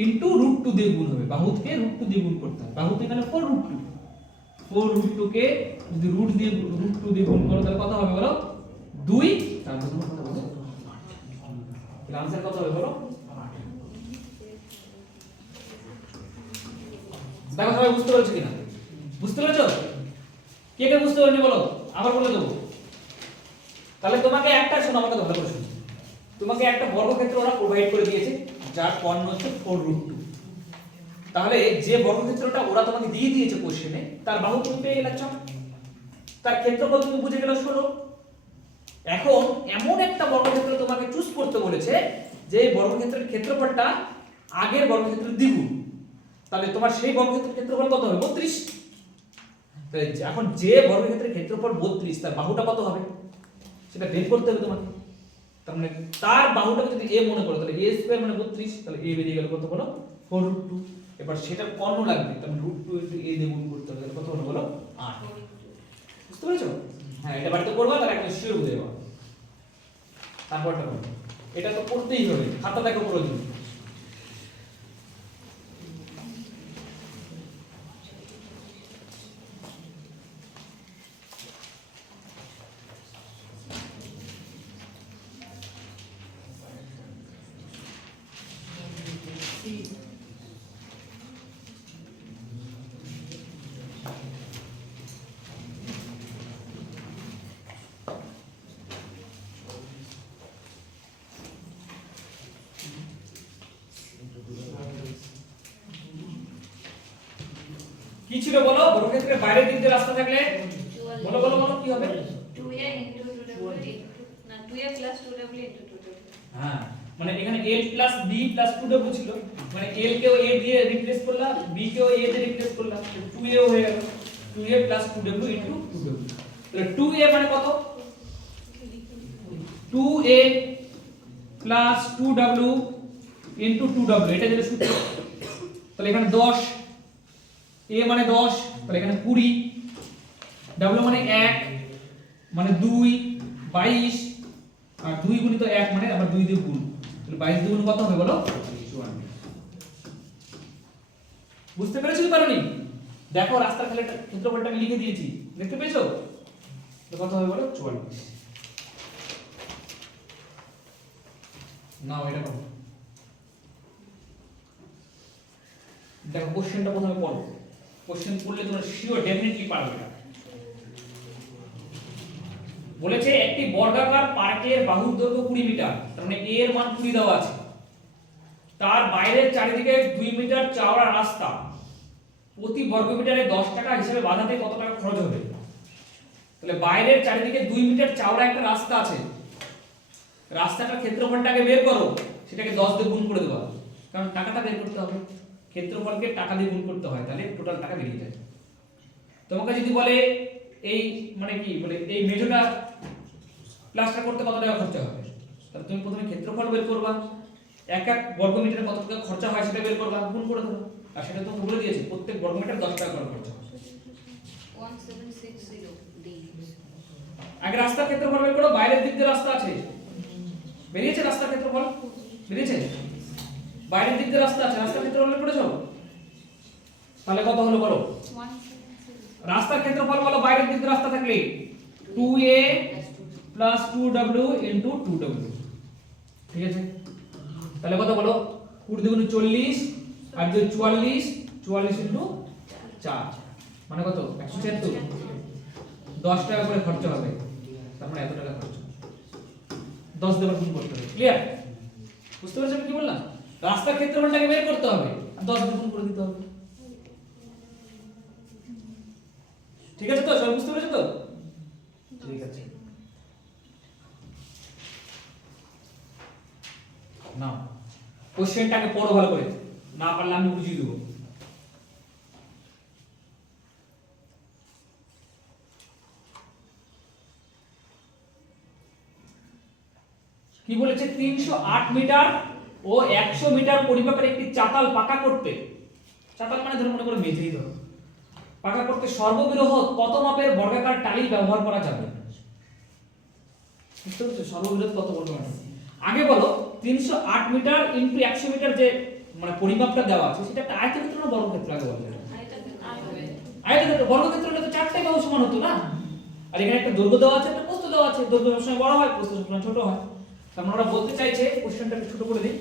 ইনটু √2 দিয়ে গুণ হবে, বাহুকে √2 দিয়ে গুণ করতে হবে। বাহুতে এখানে 4√2 কে যদি √2 দিয়ে গুণ করো তাহলে কত হবে বলো? 2। তারপর তোমার কত হবে? তাহলে आंसर কত হবে বলো? দেখো সবাই বুঝতে পেরেছো কিনা? বুঝতে পেরেছো? কে কে বুঝতে পারনি বলো, আবার বলে দেবো। তাহলে তোমাকে একটা, শোনো আমাকে ভালো করে শোনো, তোমাকে একটা বর্গক্ষেত্র ওরা প্রোভাইড করে দিয়েছে যার কর্ণ হচ্ছে 4√2। তাহলে যে বর্গক্ষেত্রটা ওরা তোমাকে দিয়ে দিয়েছে কোশ্চেনে, তার বাহু তুমি পেয়ে গেলে, তার ক্ষেত্রফল তুমি বুঝে গেলে 16। এখন এমন একটা বর্গক্ষেত্র তোমাকে চুজ করতে বলেছে যে বর্গক্ষেত্রের ক্ষেত্রফলটা আগের বর্গক্ষেত্রের দ্বিগুণ। তাহলে তোমার সেই বর্গক্ষেত্রের ক্ষেত্রফল কত হবে? 32। তাহলে এখন যে বর্গক্ষেত্রের ক্ষেত্রফল 32 তার বাহুটা কত হবে সেটা বের করতে হবে তোমাকে। তার মানে তার বাহুটাকে যদি a মনে করো তাহলে a স্কয়ার মানে 32, তাহলে a বেরিয়ে গেল কত বলো? 4√2। এবার সেটার কর্ণ লাগবে, তাহলে √2 * a দিয়ে গুণ করতে হবে, তাহলে কত হলো বলো? 8। বুঝতে পেরেছো? হ্যাঁ, এটা বাড়িতে করবা, তাহলে একদম শিওর বুঝে যাবে। তারপরটা করো, এটা তো করতেই হবে, খাতা দেখো প্রয়োজন। কি ছিল বলো? বর্গক্ষেত্রের বাইরের দিক দিয়ে রাস্তা থাকলে বলো বলো বলো কি হবে? 2a * 2w না 2a + 2w * 2w। হ্যাঁ, মানে এখানে a + b + 2w ছিল, মানে l কেও a দিয়ে রিপ্লেস করলাম, b কেও a দিয়ে রিপ্লেস করলাম, 2a হয়ে গেল। 2a + 2w * 2w। তাহলে 2a মানে কত? 2a + 2w * 2w, এটা যেটা সূত্র। তাহলে এখানে 10, a মানে 10, তাহলে এখানে 20, w মানে 1 মানে 2, 22, আর 2 গুণিত 1 মানে আবার 2 দিয়ে গুণ, তাহলে 22 দ্বিগুণ কত হবে বলো? 44। বুঝতে পেরেছো কি পারোনি? দেখো রাস্তার খালি ক্ষেত্রফলটা আমি লিখে দিয়েছি, দেখতে পেয়েছো? তো কত হবে বলো? 44। নাও এটা করো। দেখো কোশ্চেনটা প্রথমে পড়ো, কোশ্চেন পড়লে তোমরা শিওর ডেফিনেটলি পারবে এটা। বলেছে একটি বর্গাকার পার্কের বাহুর দৈর্ঘ্য 20 মিটার, তার মানে a এর মান 20 দেওয়া আছে, তার বাইরের চারিদিকে 2 মিটার চওড়া রাস্তা, প্রতি বর্গ মিটারে 10 টাকা হিসেবে বাঁধাতে কত টাকা খরচ হবে? তাহলে বাইরের চারিদিকে 2 মিটার চওড়া একটা রাস্তা আছে, রাস্তাটার ক্ষেত্রফলটাকে বের করো, সেটাকে 10 দিয়ে গুণ করে দেবা, কারণ টাকাটা বের করতে হবে, ক্ষেত্রফলকে টাকা দিয়ে গুণ করতে হয়, তাহলে টোটাল টাকা বেরিয়ে যায়। তোমাকে যদি বলে এই মানে কি বলে এই মেঝোটা প্লাস্টার করতে কত টাকা খরচা হবে, তাহলে তুমি প্রথমে ক্ষেত্রফল বের করবা, এক এক বর্গ মিটারে কত টাকা খরচা হয় সেটা বের করবা, গুণ করে দেবা, আর সেটা তো বলে দিয়েছে প্রত্যেক বর্গ মিটার 10 টাকা করে খরচা হয়। 1760 D। আগে রাস্তার ক্ষেত্রফল বের করো, বাইরের দিক দিয়ে রাস্তা আছে, বেরিয়েছে রাস্তার ক্ষেত্রফল, বেরিয়েছে, বাইরের দিক দিয়ে রাস্তা আছে, রাস্তার ক্ষেত্রফল বের করেছো, তাহলে কত হলো বলো? 176 রাস্তার ক্ষেত্রফল বলো বাইরের দিক দিয়ে রাস্তা থাকলে 2a plus 2w into 2w, ঠিক আছে? তাহলে কত বলো? 20 দ্বিগুণ 40 আর 2 44, 44 ইনটু 4 মানে কত? 176। 10 টাকা করে খরচা হবে, তার মানে এত টাকা খরচ, 10 দিয়ে গুণ করতে হবে। ক্লিয়ার? বুঝতে পারছো আমি কি বললাম? রাস্তার ক্ষেত্রফলটাকে বের করতে হবে আর 10 দিয়ে গুণ করে দিতে হবে। ঠিক আছে তো? সব বুঝতে পেরেছো তো? ঠিক আছে, নাও কোশ্চেনটাকে পড়ো ভালো করে, না পারলে আমি বুঝিয়ে দেবো। কি বলেছে? 308 মিটার ও 100 মিটার পরিমাপের একটি চাতাল পাকা করতে, চাতাল মানে ধরো মনে করো মেঝেই ধরো, পাকা করতে সর্ববৃহৎ কত মাপের বর্গাকার টালি ব্যবহার করা যাবে? বুঝতে পারছো? সর্ববৃহৎ কত বর্গাকার? আগে বলো 308 মিটার ইনটু 100 মিটার যে মানে পরিমাপটা দেওয়া আছে সেটা একটা আয়তক্ষেত্র না বর্গক্ষেত্র? আগে বলতে আয়তক্ষেত্র। বর্গক্ষেত্র হলে তো চারটাই বাহু সমান হতো না, আর এখানে একটা দৈর্ঘ্য দেওয়া আছে, একটা প্রস্থ দেওয়া আছে, দৈর্ঘ্য সবসময় বড় হয়, প্রস্থ সবসময় ছোট হয়। তার মানে ওরা বলতে চাইছে, কোশ্চেনটা একটু ছোট করে দিই,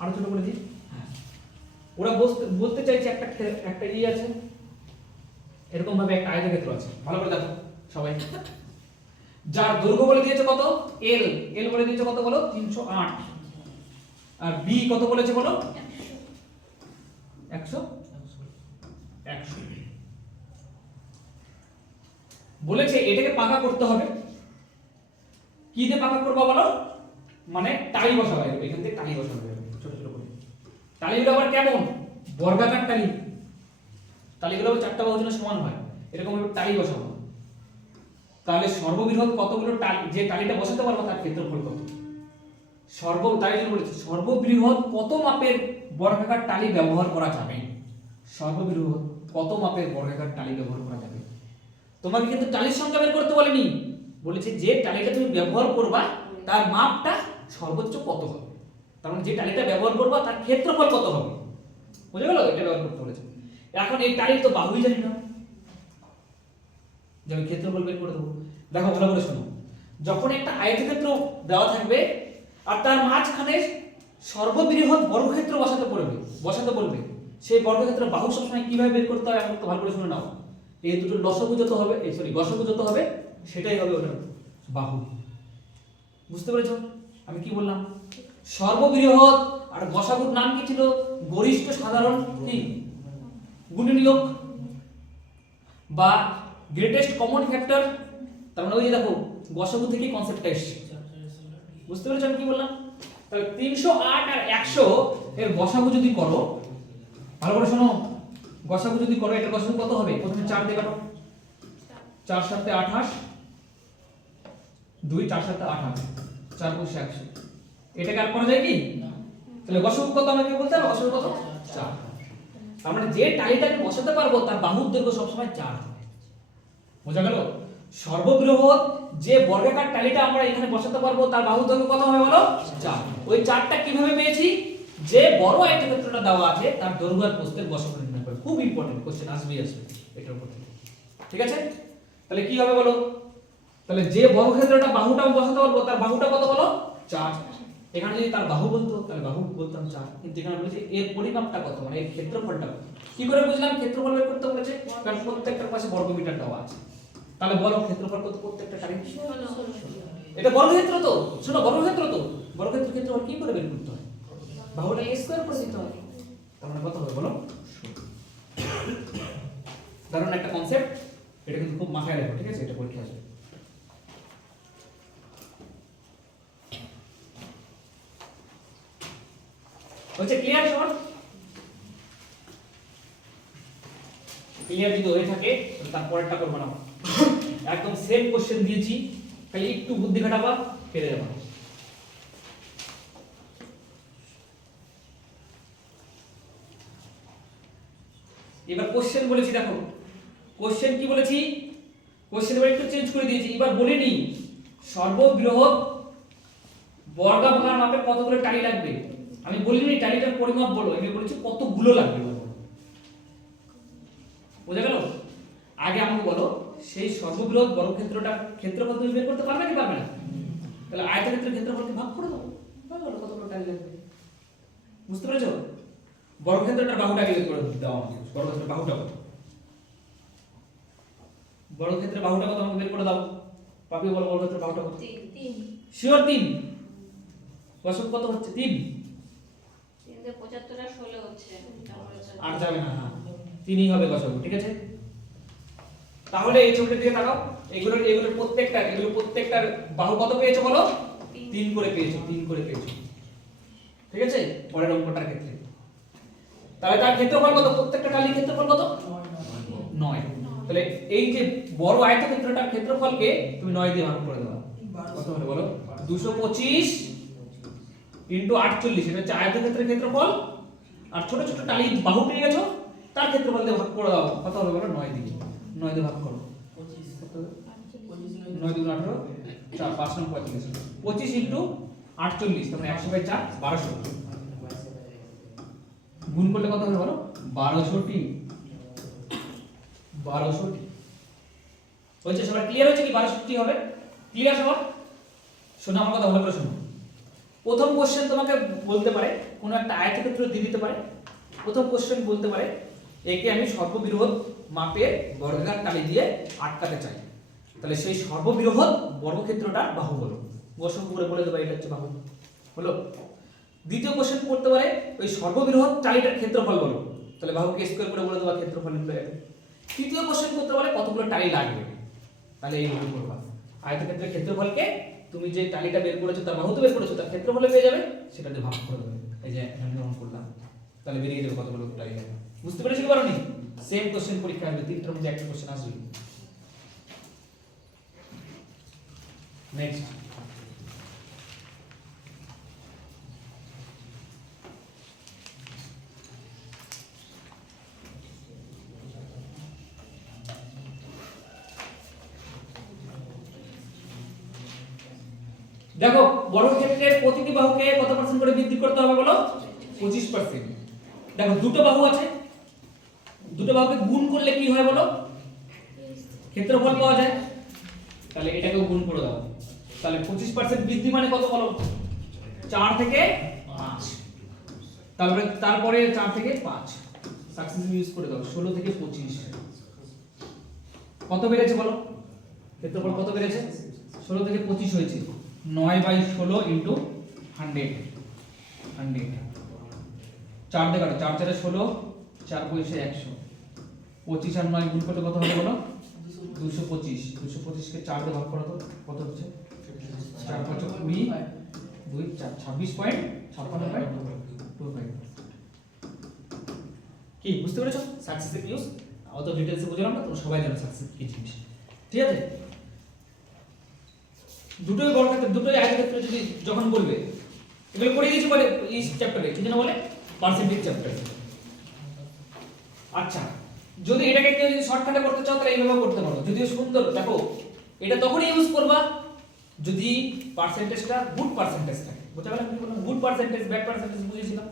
আরো ছোট করে দিই, হ্যাঁ ওরা বলতে চাইছে একটা আছে এরকম ভাবে একটা আয়তক্ষেত্র আছে, ভালো করে দেখো সবাই, যার দৈর্ঘ্য বলে দিয়েছে কত? l বলে দিয়েছে কত বলো? 308, আর b কত বলেছে বলো? 100 বলেছে। এটাকে পাকা করতে হবে, কি দিয়ে পাকা করবা বলো? মানে টালি বসাবে, এখান থেকে টালি বসাবে ছোট ছোট করে। টালিগুলো আবার কেমন? বর্গাকার টালি, টালিগুলো চারটা বাহুর জন্য সমান হয়, এরকম ভাবে টালি বসাবো। তাহলে সর্ববৃহৎ কতগুলো টালি, যে টালিটা বসাতে পারবো তার ক্ষেত্রফল কত? তাই জন্য বলেছি সর্ববৃহৎ কত মাপের বর্গাকার টালি ব্যবহার করা যাবে, সর্ববৃহৎ কত মাপের বর্গাকার টালি ব্যবহার করা যাবে। তোমাকে কিন্তু টালির সংখ্যা বের করতে বলেনি, বলেছে যে টালিটা তুমি ব্যবহার করবা তার মাপটা সর্বোচ্চ কত হবে, তার মানে যে টালিটা ব্যবহার করবা তার ক্ষেত্রফল কত হবে, বুঝে গেল? এটা ব্যবহার করতে বলেছে। এখন এই টালির তো বাহুই জানি না, যে আমি ক্ষেত্রফল বের করে দেবো। দেখো ভালো করে শোনো, যখন একটা আয়তক্ষেত্র দেওয়া থাকবে আর তার মাঝখানে সর্ববৃহৎ বর্গক্ষেত্র বসাতে বলবে, সেই বর্গক্ষেত্র বাহু সবসময় কিভাবে বের করতে হয় আমাকে ভালো করে শুনে নাও। এই দুটো লসাগু যত হবে, গসাগু যত হবে সেটাই হবে ওটার বাহু। বুঝতে পেরেছো আমি কি বললাম? সর্ববৃহৎ আর গসাগুর নাম কি ছিল? গরিষ্ঠ সাধারণ কি গুণনীয়ক বা গ্রেটেস্ট কমন ফ্যাক্টর। তার মানে ওই যে দেখো গসাগু থেকে কনসেপ্টটা এসেছে, বুঝতে পেরেছো আমি কি বললাম? তাহলে 308 আর 100 এর গসাগু যদি করো, ভালো করে শোনো, গসাগু যদি করো এটা গসাগু কত হবে? প্রথমে 4 দিয়ে কাটো, 4 7 28, 2 4 7 28, 4 5 100। এটাকে আর করা যায় কি? তাহলে গসাগু কত আমাকে বলতে হবে? গসাগু কত? 4। তার মানে যে টালিটাকে বসাতে পারবো তার বাহুর দৈর্ঘ্য সবসময় 4 হবে। বোঝা গেল? সর্ববৃহৎ যে বর্গাকার টালিটা আমরা এখানে বসাতে পারবো তার বাহু দৈর্ঘ্য কত হবে বলো 4। ওই 4টা কিভাবে পেয়েছি, যে বড় আয়তক্ষেত্রটা দেওয়া আছে তার দৈর্ঘ্য আর প্রস্থের বর্গফল নির্ণয় করে। খুব ইম্পর্টেন্ট কোশ্চেন আসবেই আসবে এটার উপর থেকে। ঠিক আছে, তাহলে কি হবে বলো, তাহলে যে বর্গক্ষেত্রটা বাহুটা বসাতে পারবো তার বাহুটা কত বলো 4। এখানে যদি তার বাহু বলতো তাহলে বাহু বলতাম 4, কিন্তু এখানে বলেছে এর পরিমাপটা কত, মানে এর ক্ষেত্রফলটা কত। কি করে বুঝলাম ক্ষেত্রফল বের করতে বলেছে, কারণ প্রত্যেকটার পাশে বর্গমিটার দেওয়া আছে। তাহলে বলো ক্ষেত্রফল কত প্রত্যেকটা টাইম, এটা বর্গক্ষেত্র তো, শোনো বর্গক্ষেত্র তো, বর্গক্ষেত্র ক্ষেত্রফল কি করে বের করতে হয়, বাহুটা a স্কয়ার করে দিতে হয়। তার মানে কত হবে বলো, দারুণ একটা কনসেপ্ট, এটা কিন্তু খুব মাথায় রাখো। ঠিক আছে, এটা পরীক্ষা আসবে। হচ্ছে ক্লিয়ার শর্ট, ক্লিয়ার যদি হয়ে থাকে তারপরেরটা করব না, একদম সেম কোশ্চেন দিয়েছি, খালি একটু বুদ্ধি খাটাবা পেরে যাবা। এবার কোশ্চেন বলেছি, দেখো কোশ্চেন কি বলেছি, কোশ্চেন এবার একটু চেঞ্জ করে দিয়েছি। এবার বলিনি সর্ববৃহৎ বর্গাকার মাপে কতগুলো টালি লাগবে, আমি বলিনি টালিটার পরিমাপ বলো, আমি বলেছি কতগুলো লাগবে বলো। বোঝা গেল? আগে আমাকে বলো সেই সর্ববৃহৎ বর্গক্ষেত্রটার ক্ষেত্রফল তুমি বের করতে পারবে কি পারবে না? তাহলে আয়তক্ষেত্রের ক্ষেত্রফলকে ভাগ করে দাও, ভাগ করো কতগুলো টালি লাগবে। বুঝতে পেরেছো? বর্গক্ষেত্রটার বাহুটা আগে বের করে দাও আমাকে, বর্গক্ষেত্রের বাহুটা কত, বর্গক্ষেত্রের বাহুটা কত আমাকে বের করে দাও। পাপি বলো বর্গক্ষেত্রের বাহুটা কত? 3 শিওর 3? বসত কত হচ্ছে 3? 3 তে 75 আর 16 হচ্ছে, আর যাবে না, হ্যাঁ 3ই হবে বসত। ঠিক আছে, তাহলে এই ছবিটার দিকে তাকাও, এগুলোর প্রত্যেকটার বাহু কত পেয়েছো বলো, 3 করে পেয়েছো, 3 করে পেয়েছো। ঠিক আছে, পরের অঙ্কটার ক্ষেত্রে তাহলে তার ক্ষেত্রফল কত, প্রত্যেকটা টালির ক্ষেত্রফল কত 9। তাহলে এই যে বড় আয়তক্ষেত্রটার ক্ষেত্রফলকে তুমি 9 দিয়ে ভাগ করে দাও, কত হলো বলো, 225 ইনটু 48, এটা হচ্ছে আয়তক্ষেত্রের ক্ষেত্রফল। আর ছোট ছোট টালির বাহু পেয়ে গেছো, তার ক্ষেত্রফল দিয়ে ভাগ করে দাও, কত হবে বলো 9 দিয়ে, 9 দিয়ে ভাগ করো, 9 দুগুণ 18, 4 5 9 45, 25 ইনটু 48 তার মানে 100/4 1200, গুণ করলে কত হবে বলো 1200টি। বলছে সবার ক্লিয়ার হয়েছে কি 1200টি হবে? ক্লিয়ার সবার? শোনো আমার কথা ভালো করে শোনো। প্রথম কোশ্চেন তোমাকে বলতে পারে কোন একটা আয়তক্ষেত্র দিয়ে দিতে পারে, প্রথম কোশ্চেন বলতে পারে একে আমি সর্ববৃহৎ মাপের বর্গাকার টালি দিয়ে আটকাতে চাই, তাহলে সেই সর্ববৃহৎ বর্গক্ষেত্রটার বাহু বলো, বসন করে বলে দেবো এটা হচ্ছে বাহু হলো। দ্বিতীয় কোশ্চেন করতে পারে ওই সর্ববৃহৎ টালিটার ক্ষেত্রফল বলো, তাহলে বাহুকে স্কয়ার করে বলে দেবো ক্ষেত্রফল নিতে। তৃতীয় কোশ্চেন করতে পারে কতগুলো টালি লাগবে, তাহলে এইভাবে করবা। আয়তক্ষেত্রের ক্ষেত্রফলকে তুমি যে টালিটা বের করেছো তার বাহুতে বের করেছো তার ক্ষেত্রফলে পেয়ে যাবে, সেটা দিয়ে ভাগ করে দেবে। এই যে এখানে অঙ্ক করলাম, তাহলে বেরিয়ে যাবে কতগুলো টালি লাগবে। বুঝতে পেরেছো কি পারোনি? সেম কোশ্চেন পরীক্ষা আসবে, তিনটার মধ্যে একটা কোশ্চেন আসবে। নেক্সট দেখো বর্গক্ষেত্রের প্রতিটি বাহুকে কত পার্সেন্ট করে বৃদ্ধি করতে হবে বলো, 25%। দেখো দুটো বাহু আছে, দুটো বাহুকে গুণ করলে কি হয় বলো, ক্ষেত্রফল পাওয়া যায়, তাহলে এটাকে গুণ করে দাও। তাহলে 25% বৃদ্ধি মানে কত বলো, 4 থেকে 5, তারপরে 4 থেকে 5 সাকসেসিভ ইউজ করে দাও, 16 থেকে 25 কত বেড়েছে বলো, ক্ষেত্রফল কত বেড়েছে, 16 থেকে 25 হয়েছে। 9/16 ইনটু 100, 4 দিয়ে কাটো, 4 4 16, 4 5 100, 25 আর 9 গুণ করলে কত হবে বলো, 225। 225 কে 4 দিয়ে ভাগ করো তো কত হচ্ছে, 4 5 20, 2 4 26.56.25। কি বুঝতে পেরেছো? সাকসেসিভ ইউজ অত ডিটেইলসে বুঝলাম না, তোমরা সবাই জানো সাকসেসিভ কি জিনিস। ঠিক আছে, দুটোই বর্গক্ষেত্র দুটোই আয়তক্ষেত্র যদি যখন বলবে, এগুলো পড়ে গেছি বলে এই চ্যাপ্টারে, কি জানো বলে পার্সেন্টেজ চ্যাপ্টার। আচ্ছা, যদি এটাকে কেউ যদি শর্টকাটে করতে চাও তাহলে এইভাবে করতে পারো, যদিও সুন্দর। দেখো এটা তখনই ইউজ করবা যদি পার্সেন্টেজটা গুড পার্সেন্টেজ থাকে। বুঝা গেল কি বললাম? গুড পার্সেন্টেজ ব্যাড পার্সেন্টেজ বুঝিয়েছিলাম।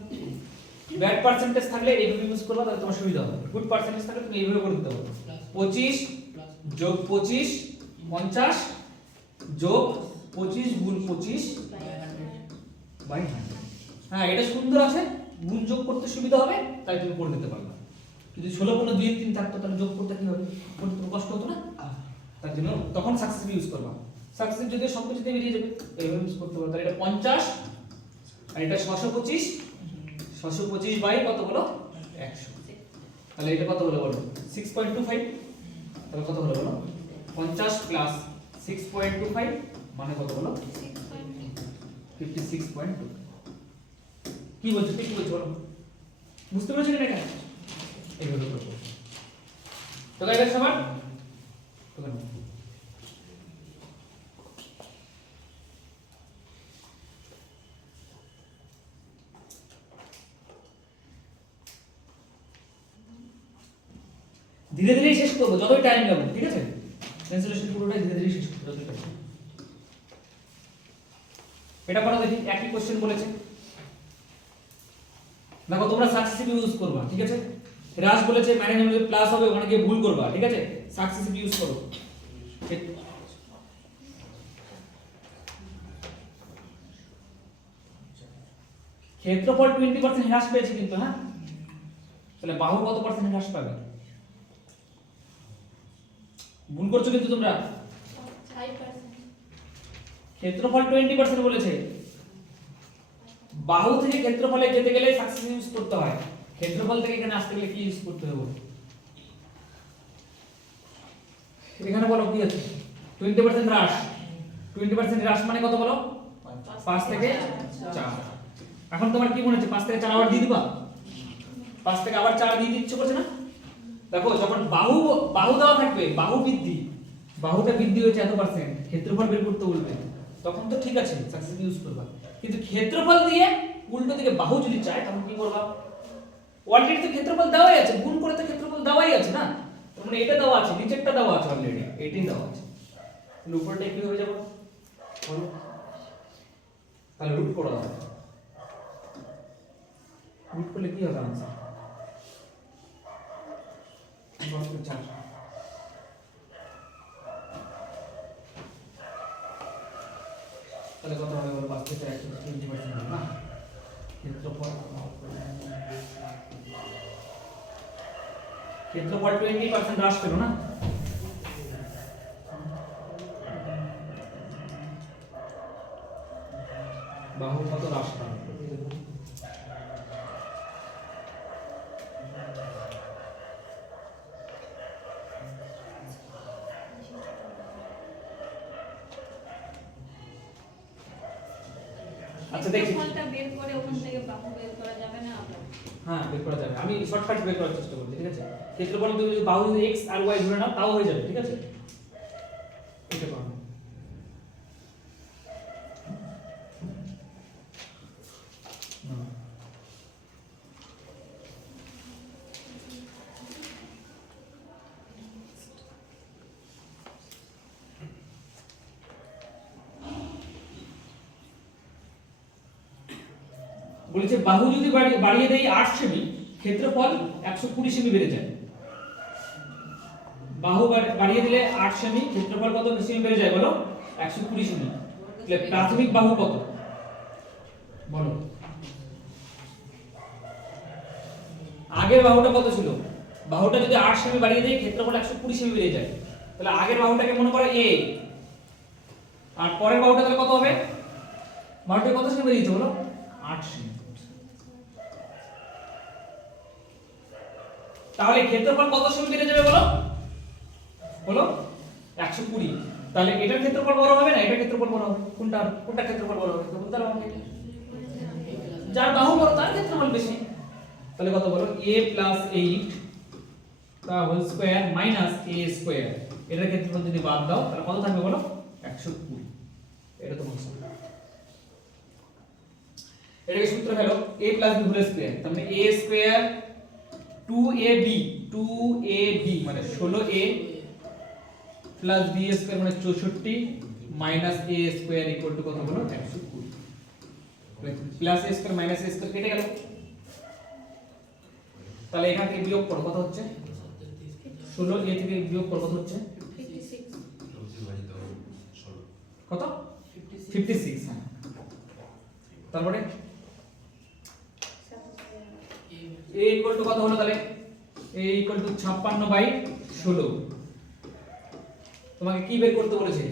ব্যাড পার্সেন্টেজ থাকলে এইভাবে ইউজ করবা, তাহলে তোমার সুবিধা হবে। গুড পার্সেন্টেজ থাকলে তুমি এইভাবে করে দিতে পারবে। 25 যোগ 25 50 যোগ 25 গুণ 25 বাই 100। হ্যাঁ, এটা সুন্দর আছে, গুণ যোগ করতে সুবিধা হবে, তাই তুমি করে দিতে পারবে। যদি 16 কোনো 2 3 থাকতো তাহলে যোগ করতে কি হবে? করতে তো কষ্ট হতো না। তার জন্য তখন সাকসেসিভ ইউজ করবা। সাকসেসিভ যদি সব কিছুতে বেরিয়ে যাবে, এইভাবে ইউজ করতে পারবে। তাহলে এটা 50 আর এটা 625 625 বাই কত হলো 100। তাহলে এটা কত হলো বলো? 6.25। তাহলে কত হলো বলো? 50 প্লাস 6.25 মানে কত হলো? 56.2। কি বলছো? ঠিক কি বলছো বলো? বুঝতে পেরেছো কি না? এটা এইভাবে করব। তো গাইস সবার তো কেন ধীরে ধীরে শেষ করবো, যতই টাইম লাগুক, ঠিক আছে? ক্যান্সেলেশন পুরোটাই ধীরে ধীরে শেষ করবো, যতই টাইম। এটা পড়া দেখি, একই কোশ্চেন বলেছে। দেখো তোমরা সাকসেসিভ ইউজ করবা, ঠিক আছে? হ্রাস বলেছে ম্যানেজমেন্ট প্লাস হবে, ওখানে গিয়ে ভুল করবা, ঠিক আছে? সাকসেসিভ ইউজ করো। ক্ষেত্রফল 20% হ্রাস পেয়েছে কিন্তু, হ্যাঁ? তাহলে বাহু কত পার্সেন্ট হ্রাস পাবে? ভুল করছো কিন্তু তোমরা। 5%। ক্ষেত্রফল 20% বলেছে। বাহু থেকে ক্ষেত্রফলে যেতে গেলে সাকসেসিভ ইউজ করতে হয়। ক্ষেত্রফল থেকে এখানে আসতে গেলে কি ইউজ করতে হবে? এখানে বলো কি আছে? 20% হ্রাস। 20% হ্রাস মানে কত বলো? 5 থেকে 4। এখন তোমার কি মনে হচ্ছে 5 থেকে 4 আবার দিয়ে দিবা? 5 থেকে আবার 4 দিয়ে দিচ্ছ করছে না? দেখো যখন বাহু দেওয়া থাকবে, বাহু বৃদ্ধি, বাহুটা বৃদ্ধি হয়েছে এত পার্সেন্ট, ক্ষেত্রফল বের করতে বলবে, তখন তো ঠিক আছে সাকসেসিভ ইউজ করবা। কিন্তু ক্ষেত্রফল দিয়ে উল্টো দিকে বাহু যদি চায় তখন কি করবা? অলরেডি তো ক্ষেত্রফল দেওয়াই আছে, গুণ করে তো ক্ষেত্রফল দেওয়াই আছে না? তার মানে এটা দেওয়া আছে, নিচেরটা দেওয়া আছে অলরেডি, এটাই দেওয়া আছে। তাহলে উপরটা কি হয়ে যাবে বলো? তাহলে রুট করা হবে। রুট করলে কি হবে आंसर? 4। তাহলে কত হবে বলো? 5 থেকে 20% হবে না? ক্ষেত্রফল 20% হ্রাস পেল না? বাহু কত হ্রাস পাবে? আচ্ছা দেখি। ক্ষেত্রফলটা বের করে ওখান থেকে বাহু বের করা যাবে না আবার? হ্যাঁ, বের করা যাবে। আমি শর্টকাট বের করার চেষ্টা করছি, ঠিক আছে? ক্ষেত্রফল তুমি যদি বাহু যদি x আর y ধরে নাও তাও হয়ে যাবে, ঠিক আছে? এটা করো। বলেছে বাহু যদি বাড়িয়ে দেই 8 সেমি, ক্ষেত্রফল 120 সেমি বেড়ে যায়। বাহু বাড়িয়ে দিলে 8 সেমি, ক্ষেত্রফল কত সেমি বেড়ে যায় বলো? 120 সেমি। তাহলে প্রাথমিক বাহু কত বলো? আগের বাহুটা কত ছিল? বাহুটা যদি 8 সেমি বাড়িয়ে দেই, ক্ষেত্রফল 120 সেমি বেড়ে যায়। তাহলে আগের বাহুটাকে মনে করো a, আর পরের বাহুটা তাহলে কত হবে? বাহুটা কত সেমি বেরিয়েছে বলো? 8 সেমি। তাহলে ক্ষেত্রফল কত সেমি বেড়ে যাবে বলো? বলো 120। তাহলে এটার ক্ষেত্রফল বড় হবে না এটার ক্ষেত্রফল বড় হবে? কোনটা ক্ষেত্রফল বড় হবে? তো বলতে পারো আমাকে। যার বাহু বড় তার ক্ষেত্রফল বেশি। তাহলে কত বলো? a + 8 তা whole square minus a square, এটার ক্ষেত্রফল যদি বাদ দাও তাহলে কত থাকবে বলো? 120। এটা তোমার সূত্র। এটাকে সূত্র ফেলো a + b হোল স্কয়ার, তার মানে a স্কয়ার 2ab মানে 16a প্লাস বি স্কয়ার মানে 64 minus A square equal to কত হলো 120 প্লাস এ স্কয়ার মাইনাস এ স্কয়ার কেটে গেল তাহলে এখান থেকে বিয়োগ করো কত হচ্ছে 16 এ থেকে বিয়োগ করো কত হচ্ছে 56 কত 56 হ্যাঁ তারপরে a ইকুয়াল টু কত হলো তাহলে a ইকুয়াল টু 56/16 তোমাকে কি বের করতে বলেছে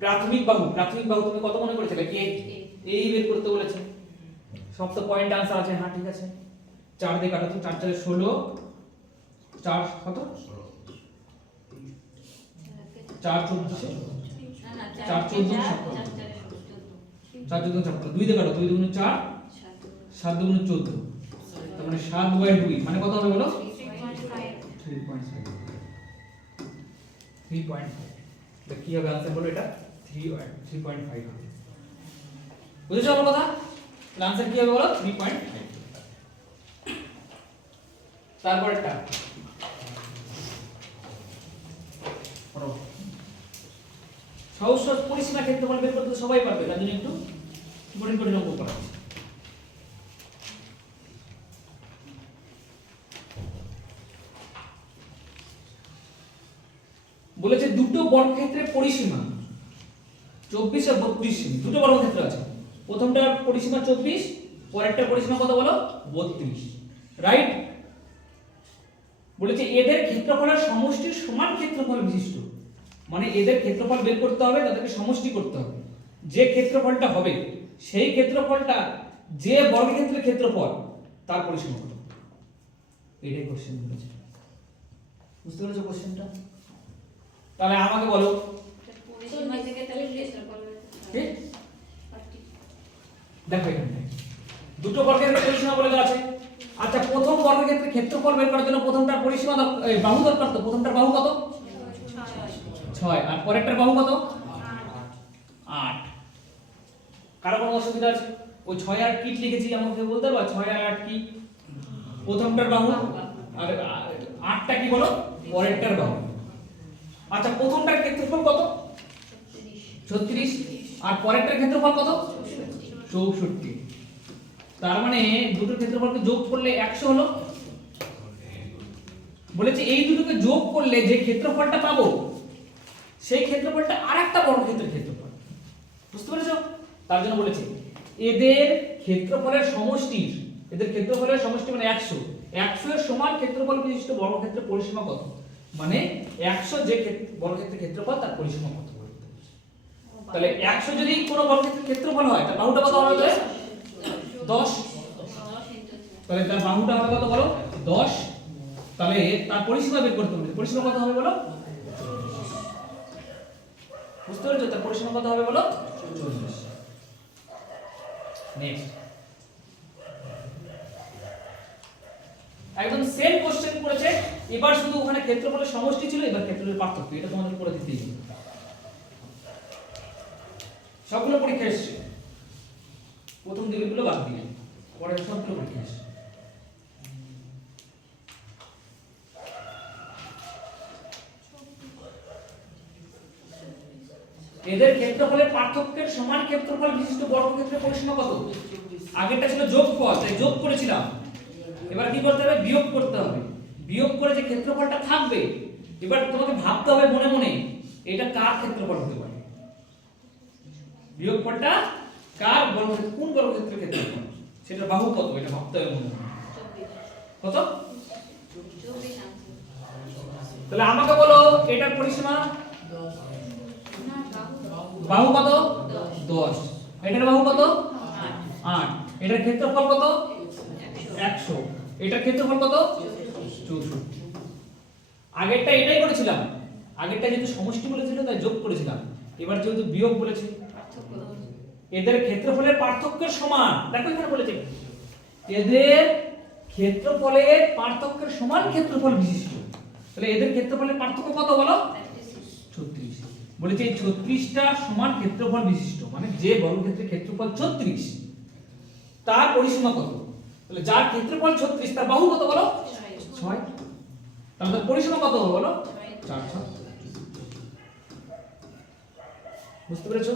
প্রাথমিক বাহু তুমি কত মনে করেছিলে কি এই বের করতে বলেছে সব তো পয়েন্ট आंसर আছে হ্যাঁ ঠিক আছে 4 দিয়ে কাটো তো 4 4 16 4 কত 4 14 না 4 14 4 14 56 2 দিয়ে কাটো 2 2 4 7 2 14 তার মানে 7/2 মানে কত হবে বলো 3.5 তো কি হবে आंसर বলো এটা 3.5 হবে বুঝেছো আমার কথা आंसर কি হবে বলো 3.5 তারপরটা পড়ো সহজ সহজ পরিসীমা ক্ষেত্রফল বের করতে সবাই পারবে তার জন্য একটু কঠিন অঙ্ক করা বলেছে দুটো বর্গক্ষেত্রের পরিসীমা 24 আর 32 সেমি দুটো বর্গক্ষেত্র আছে প্রথমটার পরিসীমা 24 পরেরটার পরিসীমা কত বলো 32 রাইট বলেছে এদের ক্ষেত্রফলের সমষ্টির সমান ক্ষেত্রফল বিশিষ্ট মানে এদের ক্ষেত্রফল বের করতে হবে তাদেরকে সমষ্টি করতে হবে যে ক্ষেত্রফলটা হবে সেই ক্ষেত্রফলটা যে বর্গক্ষেত্রের ক্ষেত্রফল তার পরিসীমা কত এটাই কোশ্চেন বলেছে বুঝতে পেরেছো কোশ্চেনটা তাহলে আমাকে বলো পরিসীমা থেকে তাহলে ক্ষেত্রফল ঠিক দেখো এখানে দুটো বর্গক্ষেত্রের পরিসীমা বলে দেওয়া আছে আচ্ছা প্রথম বর্গক্ষেত্রের ক্ষেত্রফল বের করার জন্য প্রথমটার পরিসীমা বাহু দরকার তো প্রথমটার বাহু কত 6 আর পরেরটার বাহু কত 8 কারো কোনো অসুবিধা আছে ওই 6 আর 8 কি লিখেছি আমাকে বলতে পারবা 6 আর 8 কি প্রথমটার বাহু আর 8টা কি বলো পরেরটার বাহু আচ্ছা প্রথমটার ক্ষেত্রফল কত 36 আর পরেরটার ক্ষেত্রফল কত 64 তার মানে দুটোর ক্ষেত্রফলকে যোগ করলে 100 হলো বলেছে এই দুটোকে যোগ করলে যে ক্ষেত্রফলটা পাবো সেই ক্ষেত্রফলটা আরেকটা বর্গক্ষেত্রের ক্ষেত্রফল বুঝতে পেরেছো তার জন্য বলেছে এদের ক্ষেত্রফলের সমষ্টি মানে 100 100 এর সমান ক্ষেত্রফল বিশিষ্ট বর্গক্ষেত্রের পরিসীমা কত মানে 100 যে বর্গক্ষেত্রের ক্ষেত্রফল তার পরিসীমা কত তাহলে 100 যদি কোনো বর্গক্ষেত্রের ক্ষেত্রফল হয় তার বাহুটা কত হবে 10 তাহলে তার বাহুটা হবে কত বলো 10 তাহলে তার পরিসীমা বের করতে হবে পরিসীমা কত হবে বলো বুঝতে পেরেছো তার পরিসীমা কত হবে বলো 40 নেক্সট একদম সেম কোশ্চেন করেছে এবার শুধু ওখানে ক্ষেত্রফলের সমষ্টি ছিল এবার ক্ষেত্রফলের পার্থক্য এটা তোমাদের করে দিতেই হবে সবগুলো পরীক্ষা এসেছে প্রথম দিকগুলো বাদ দিয়ে পরের সবগুলো পরীক্ষা এসেছে এদের ক্ষেত্রফলের পার্থক্যের সমান ক্ষেত্রফল বিশিষ্ট বর্গক্ষেত্রের পরিসীমা কত আগেরটা ছিল যোগফল তাই যোগ করেছিলাম এবার কি করতে হবে বিয়োগ করতে হবে বিয়োগ করে যে ক্ষেত্রফলটা থাকবে এবার তোমাকে ভাবতে হবে মনে মনে এটা কার ক্ষেত্রফল হতে পারে বিয়োগফলটা কার বর্গক্ষেত্র কোন বর্গক্ষেত্রের ক্ষেত্রফল সেটা বাহু কত এটা ভাবতে হবে মনে মনে কত 24 তাহলে আমাকে বলো এটার পরিসীমা বাহু কত 10 এটার বাহু কত 8 এটার ক্ষেত্রফল কত 100 এটার ক্ষেত্রফল কত 64 আগেরটা এটাই করেছিলাম আগেরটা যেহেতু সমষ্টি বলেছিল তাই যোগ করেছিলাম এবার যেহেতু বিয়োগ বলেছে এদের ক্ষেত্রফলের পার্থক্যের সমান দেখো এখানে বলেছে এদের ক্ষেত্রফলের পার্থক্যের সমান ক্ষেত্রফল বিশিষ্ট তাহলে এদের ক্ষেত্রফলের পার্থক্য কত বলো 36 বলেছে এই 36টা সমান ক্ষেত্রফল বিশিষ্ট মানে যে বর্গক্ষেত্রের ক্ষেত্রফল 36 তার পরিসীমা কত তাহলে যার ক্ষেত্রফল 36 তার বাহু কত বলো 6 তাহলে তার পরিসীমা কত হবে বলো 4 6 বুঝতে পেরেছো?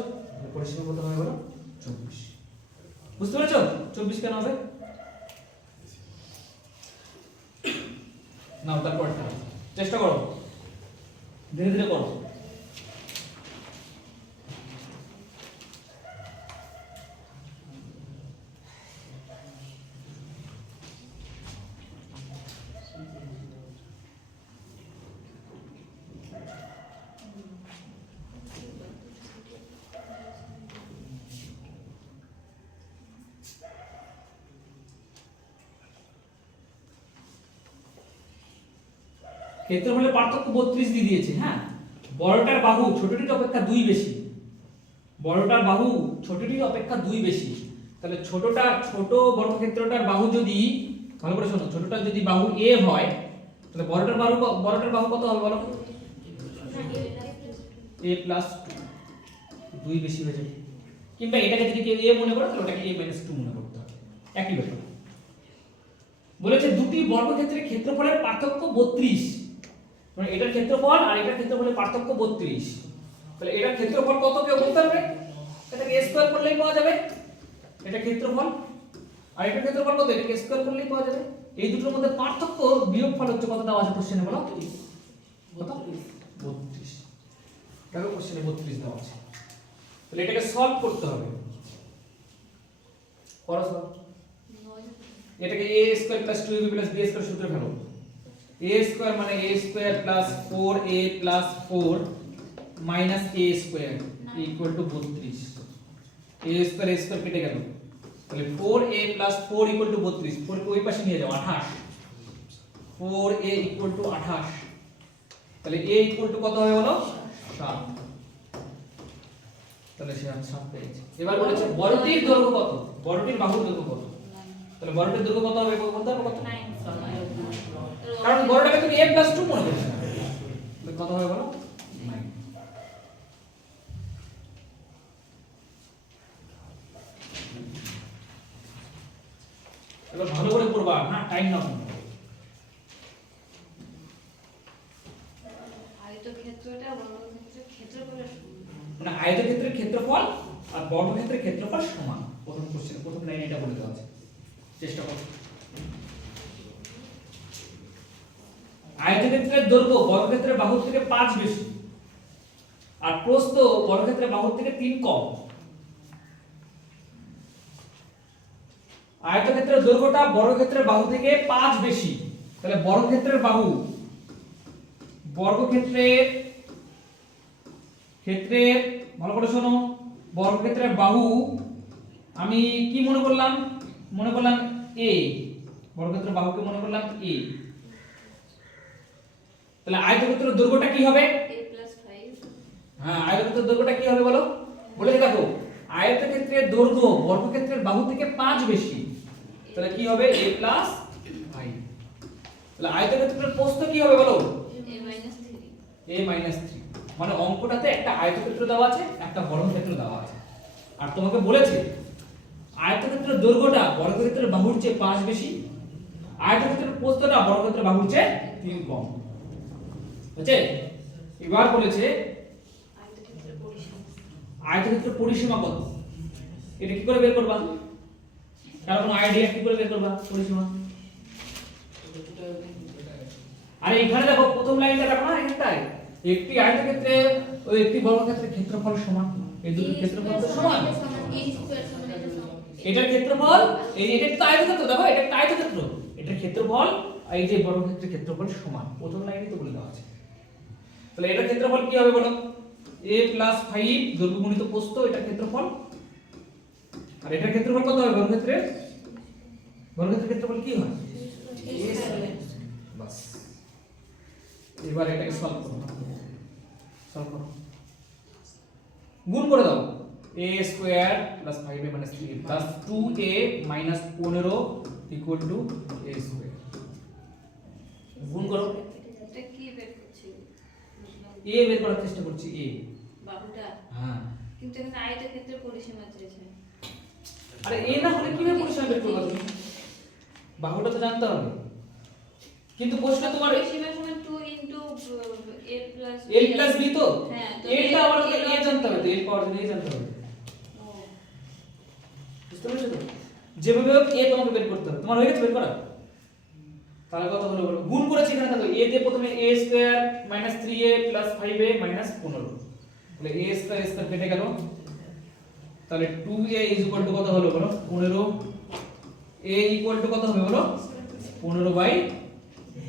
পরিসীমা কত হবে বলো? 24। বুঝতে পেরেছো? 24 কেন হবে? নাও তারপরটা চেষ্টা করো, ধীরে ধীরে করো। ক্ষেত্রফলের পার্থক্য 32 দিয়ে দিয়েছে। হ্যাঁ, বড়টার বাহু ছোটটির অপেক্ষা 2 বেশি, বড়টার বাহু ছোটটির অপেক্ষা 2 বেশি। তাহলে ছোট বর্গক্ষেত্রটার বাহু যদি, ভালো করে শোনো, ছোটটার যদি বাহু a হয় তাহলে বড়টার বাহু কত হবে বলো? a প্লাস 2 বেশি হয়ে যাবে। কিংবা এটাকে যদি কেউ a মনে করে তাহলে ওটাকে a মাইনাস 2 মনে করতে হবে, একই ব্যাপার। বলেছে দুটি বর্গক্ষেত্রের ক্ষেত্রফলের পার্থক্য 32, মানে এটার ক্ষেত্রফল আর এটার ক্ষেত্রফলের পার্থক্য 32। তাহলে এটার ক্ষেত্রফল কত কেউ বলতে পারবে? এটাকে a স্কয়ার করলেই পাওয়া যাবে এটা ক্ষেত্রফল, আর এটার ক্ষেত্রফল কত? এটাকে স্কয়ার করলেই পাওয়া যাবে। এই দুটোর মধ্যে পার্থক্য বিয়োগফল হচ্ছে কত দেওয়া আছে কোশ্চেনে বলো? কত? 32। দেখো কোশ্চেনে 32 দেওয়া আছে। তাহলে এটাকে সলভ করতে হবে। করো সলভ। এটাকে a square plus 2ab plus b square সূত্রে ফেলো। a স্কয়ার মানে a square plus 4a plus 4 minus a square equal to 32। a square কেটে গেল, তাহলে 4a প্লাস 4 ইকুয়াল টু 32। 4 কে ওই পাশে নিয়ে যাও, 28। 4a equal to 28। তাহলে a ইকুয়াল টু কত হবে বলো? 7। তাহলে সে 7 পেয়েছে। এবার বলেছে বড়টির দৈর্ঘ্য কত? বড়টির বাহুর দৈর্ঘ্য কত? তাহলে বড়টির দৈর্ঘ্য কত হবে বলতে পারবে কত? 9। কারণ বড়টাকে তুমি a প্লাস 2 মনে করছো। তাহলে কত হবে বলো? 9। এবার ভালো করে পড়বা, হ্যাঁ, টাইম নাও। আয়তক্ষেত্রটা বর্গক্ষেত্রের ক্ষেত্রফলের সমান। মানে আয়তক্ষেত্রের ক্ষেত্রফল আর বর্গক্ষেত্রের ক্ষেত্রফল সমান। প্রথম কোশ্চেন, প্রথম লাইনে এটা বলে দেওয়া আছে। চেষ্টা করো। আয়তক্ষেত্রের দৈর্ঘ্য বর্গক্ষেত্রের বাহুর থেকে 5 বেশি, আর প্রস্থ বর্গক্ষেত্রের বাহুর থেকে 3 কম। আয়তক্ষেত্রের দৈর্ঘ্যটা বর্গক্ষেত্রের বাহু থেকে 5 বেশি, তাহলে বর্গক্ষেত্রের ভালো করে শোনো, বর্গক্ষেত্রের বাহু আমি কি মনে করলাম a, বর্গক্ষেত্রের বাহুকে মনে করলাম a। তাহলে আয়তক্ষেত্রের দৈর্ঘ্যটা কি হবে? a + 5। হ্যাঁ, আয়তক্ষেত্রের দৈর্ঘ্যটা কি হবে বলো? বলেছে দেখো, আয়তক্ষেত্রের দৈর্ঘ্য বর্গক্ষেত্রের বাহু থেকে 5 বেশি, তাহলে কি হবে? a + 5। তাহলে আয়তক্ষেত্রের প্রস্থ কি হবে বলো? a - 3। a - 3। মানে অঙ্কটাতে একটা আয়তক্ষেত্র দেওয়া আছে, একটা বর্গক্ষেত্র দেওয়া আছে, আর তোমাকে বলেছে আয়তক্ষেত্রের দৈর্ঘ্যটা বর্গক্ষেত্রের বাহুর চেয়ে 5 বেশি, আয়তক্ষেত্রের প্রস্থটা বর্গক্ষেত্রের বাহুর চেয়ে 3 কম। বুঝছে? এবার বলেছে আয়তক্ষেত্রের পরিসীমা কত? এটা কি করে বের করবা? কারণ কোনো আইডিয়া কি করে বের করবা পরিসীমা? আরে এখানে দেখো প্রথম লাইনটা দেখো না, এখানটায় একটি আয়তক্ষেত্রে ও একটি বর্গক্ষেত্রের ক্ষেত্রফল সমান। এই দুটোর ক্ষেত্রফল তো সমান। এটার ক্ষেত্রফল এটা একটা আয়তক্ষেত্র, দেখো এটা একটা আয়তক্ষেত্র, এটার ক্ষেত্রফল আর এই যে বর্গক্ষেত্রের ক্ষেত্রফল সমান। প্রথম লাইনেই তো বলে দেওয়া আছে। তাহলে এটার ক্ষেত্রফল কি হবে বলো? a + 5 দৈর্ঘ্য গুণিত প্রস্থ, এটার ক্ষেত্রফল। আর এটার ক্ষেত্রফল কত হবে? বর্গক্ষেত্রের ক্ষেত্রফল কি হয়? বাস। এবার এটাকে সলভ করো, গুণ করে দাও। a² + 5a - 3 + 2a - 15 = a²। গুণ করো। এটা কি বের করছি? a বের করার চেষ্টা করছি, a বাহুটা। হ্যাঁ, কিন্তু এখানে আয়তক্ষেত্রের পরিসীমা চেয়েছে। আরে a না হলে কিভাবে পরিসীমা বের করবা তুমি? বাহুটা তো জানতে হবে। কিন্তু প্রশ্ন তোমার সীমা সমান 2 into a plus l plus b তো হ্যাঁ তো l টা আবার a জানতে হবে তো l পাওয়ার জন্য a জানতে হবে ও বুঝতে পেরেছো তো যেভাবে হোক a তোমাকে বের করতে হবে তোমার হয়ে গেছে বের করা তাহলে কত হলো বলো গুণ করেছি এখানে দেখো a দিয়ে প্রথমে a square minus 3a plus 5a minus 15 তাহলে a স্কয়ার স্কয়ার কেটে গেল তাহলে 2a ইজ ইকুয়াল টু কত হলো বলো 15 a ইকুয়াল টু কত হবে বলো 15 বাই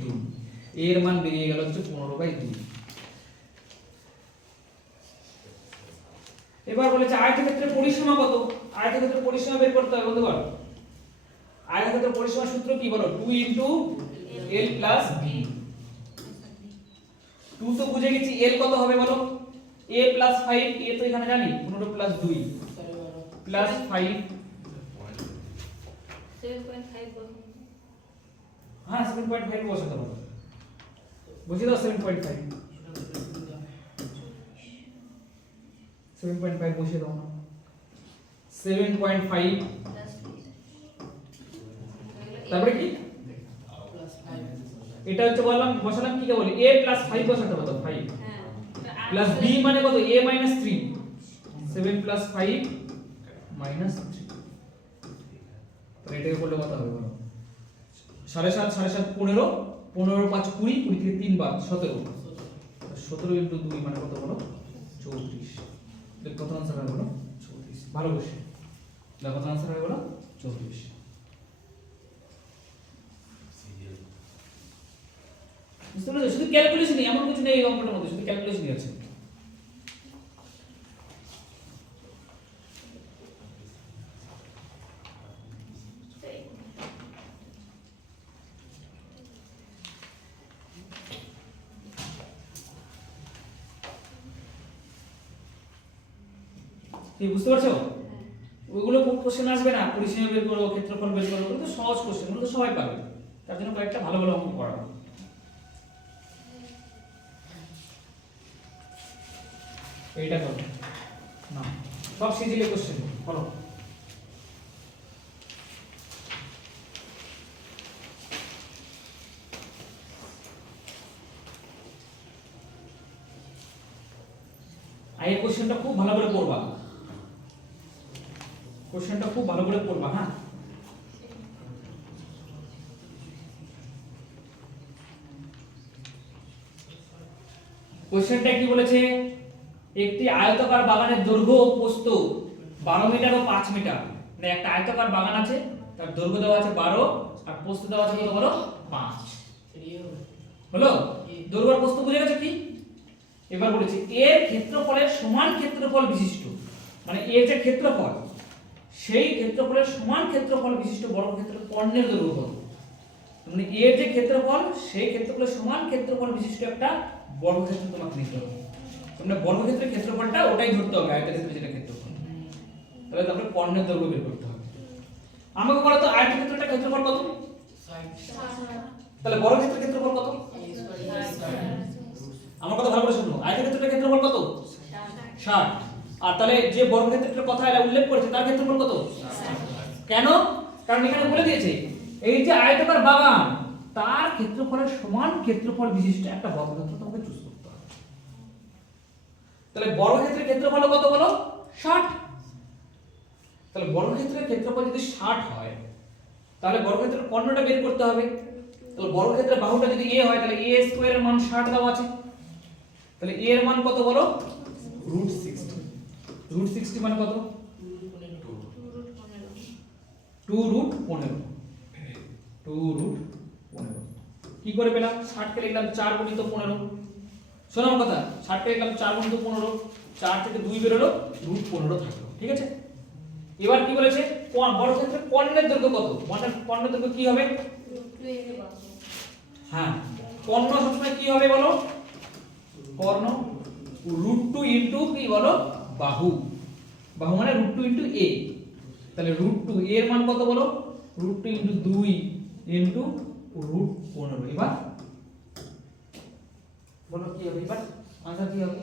2 a এর মান বেরিয়ে গেল হচ্ছে 15 বাই 2 এবার বলেছে আয়তক্ষেত্রের পরিসীমা কত আয়তক্ষেত্রের পরিসীমা বের করতে হবে বন্ধুগণ আয়তক্ষেত্রের পরিসীমার সূত্র কি বলো 2 ইনটু l প্লাস b 2 তো বুঝে গেছি l কত হবে বলো a প্লাস 5 a তো এখানে জানি 15 প্লাস 2 প্লাস 5 7.5 বলুন হ্যাঁ 7.5 বসাতে হবে বুঝে দাও 7.5 7.5 বসিয়ে দাও না 7.5 প্লাস তারপরে কি এটা হচ্ছে বললাম বসালাম কি বলি a প্লাস 5 বসাতে হবে তো 5 হ্যাঁ প্লাস b মানে কত a মাইনাস 3 7 প্লাস 5 মাইনাস 3 তো এটাকে করলে কত হবে বলো 7.5 7.5 15 15 5 20 20 থেকে 3 বাদ 17 17 ইনটু 2 মানে কত বলো 34 দেখো কত आंसर হবে বলো 34 ভালো বসে দেখো কত आंसर হবে বলো 34 বুঝতে পেরেছো শুধু ক্যালকুলেশনই এমন কিছু নেই এই অঙ্কটার মধ্যে শুধু ক্যালকুলেশনই আছে কি বুঝতে পারছো ওইগুলো কোশ্চেন আসবে না পরিসীমা বের করো ক্ষেত্রফল বের করো ওগুলো তো সহজ কোশ্চেন ওগুলো তো সবাই পাবে তার জন্য কয়েকটা ভালো ভালো অঙ্ক পড়াবো এইটা করো না সব সিজিলে কোশ্চেন করো এই কোশ্চেনটা খুব ভালো করে পড়বা কোশ্চেনটা খুব ভালো করে পড়বা হ্যাঁ কোশ্চেনটা কি বলেছে একটি আয়তাকার বাগানের দৈর্ঘ্য ও প্রস্থ 12 মিটার ও 5 মিটার মানে একটা আয়তাকার বাগান আছে তার দৈর্ঘ্য দেওয়া আছে 12 আর প্রস্থ দেওয়া আছে কত বলো 5 হলো দৈর্ঘ্য আর প্রস্থ বুঝে গেছো কি এবার বলেছি এর ক্ষেত্রফলের সমান ক্ষেত্রফল বিশিষ্ট মানে এর যে ক্ষেত্রফল সেই ক্ষেত্রফলের সমান ক্ষেত্রফল বিশিষ্ট বর্গক্ষেত্রের কর্ণের দৈর্ঘ্য কত মানে এর যে ক্ষেত্রফল সেই ক্ষেত্রফলের সমান ক্ষেত্রফল বিশিষ্ট একটা বর্গক্ষেত্র তোমাকে নিতে হবে তোমরা বর্গক্ষেত্রের ক্ষেত্রফলটা ওটাই ধরতে হবে আয়তক্ষেত্রের যেটা ক্ষেত্রফল তাহলে তারপরে কর্ণের দৈর্ঘ্য বের করতে হবে আমাকে বলো তো আয়তক্ষেত্রটা ক্ষেত্রফল কত 60 তাহলে বর্গক্ষেত্রের ক্ষেত্রফল কত আমার কথা ভালো করে শুনো আয়তক্ষেত্রের ক্ষেত্রফল কত 60 আর তাহলে যে বর্গক্ষেত্রের কথা এরা উল্লেখ করেছে তার ক্ষেত্রফল কত 60 কেন কারণ এখানে বলে দিয়েছে এই যে আয়তাকার বাগান তার ক্ষেত্রফলের সমান ক্ষেত্রফল বিশিষ্ট একটা বর্গক্ষেত্র তোমাকে চুজ করতে হবে তাহলে বর্গক্ষেত্রের ক্ষেত্রফল কত বলো 60 তাহলে বর্গক্ষেত্রের ক্ষেত্রফল যদি 60 হয় তাহলে বর্গক্ষেত্রের কর্ণটা বের করতে হবে তাহলে বর্গক্ষেত্রের বাহুটা যদি a হয় তাহলে a স্কয়ার এর মান 60 দেওয়া আছে তাহলে a এর মান কত বলো √60 মানে কত 2√15 কি করে পেলাম 60 কে লিখলাম 4 গুণিত 15 শোনো আমার কথা 60 কে লিখলাম 4 গুণিত 15 4 থেকে 2 বের হলো √15 থাকলো ঠিক আছে এবার কি বলেছে বর্গক্ষেত্রের কর্ণের দৈর্ঘ্য কত কর্ণের দৈর্ঘ্য কি হবে হ্যাঁ কর্ণ সবসময় কি হবে বলো কর্ণ √2 ইনটু কি বলো বাহু বাহু মানে √2 ইনটু a তাহলে √2 এর মান কত বলো √2 ইনটু 2 ইনটু √15 এবার বলো কি হবে এবার आंसर কি হবে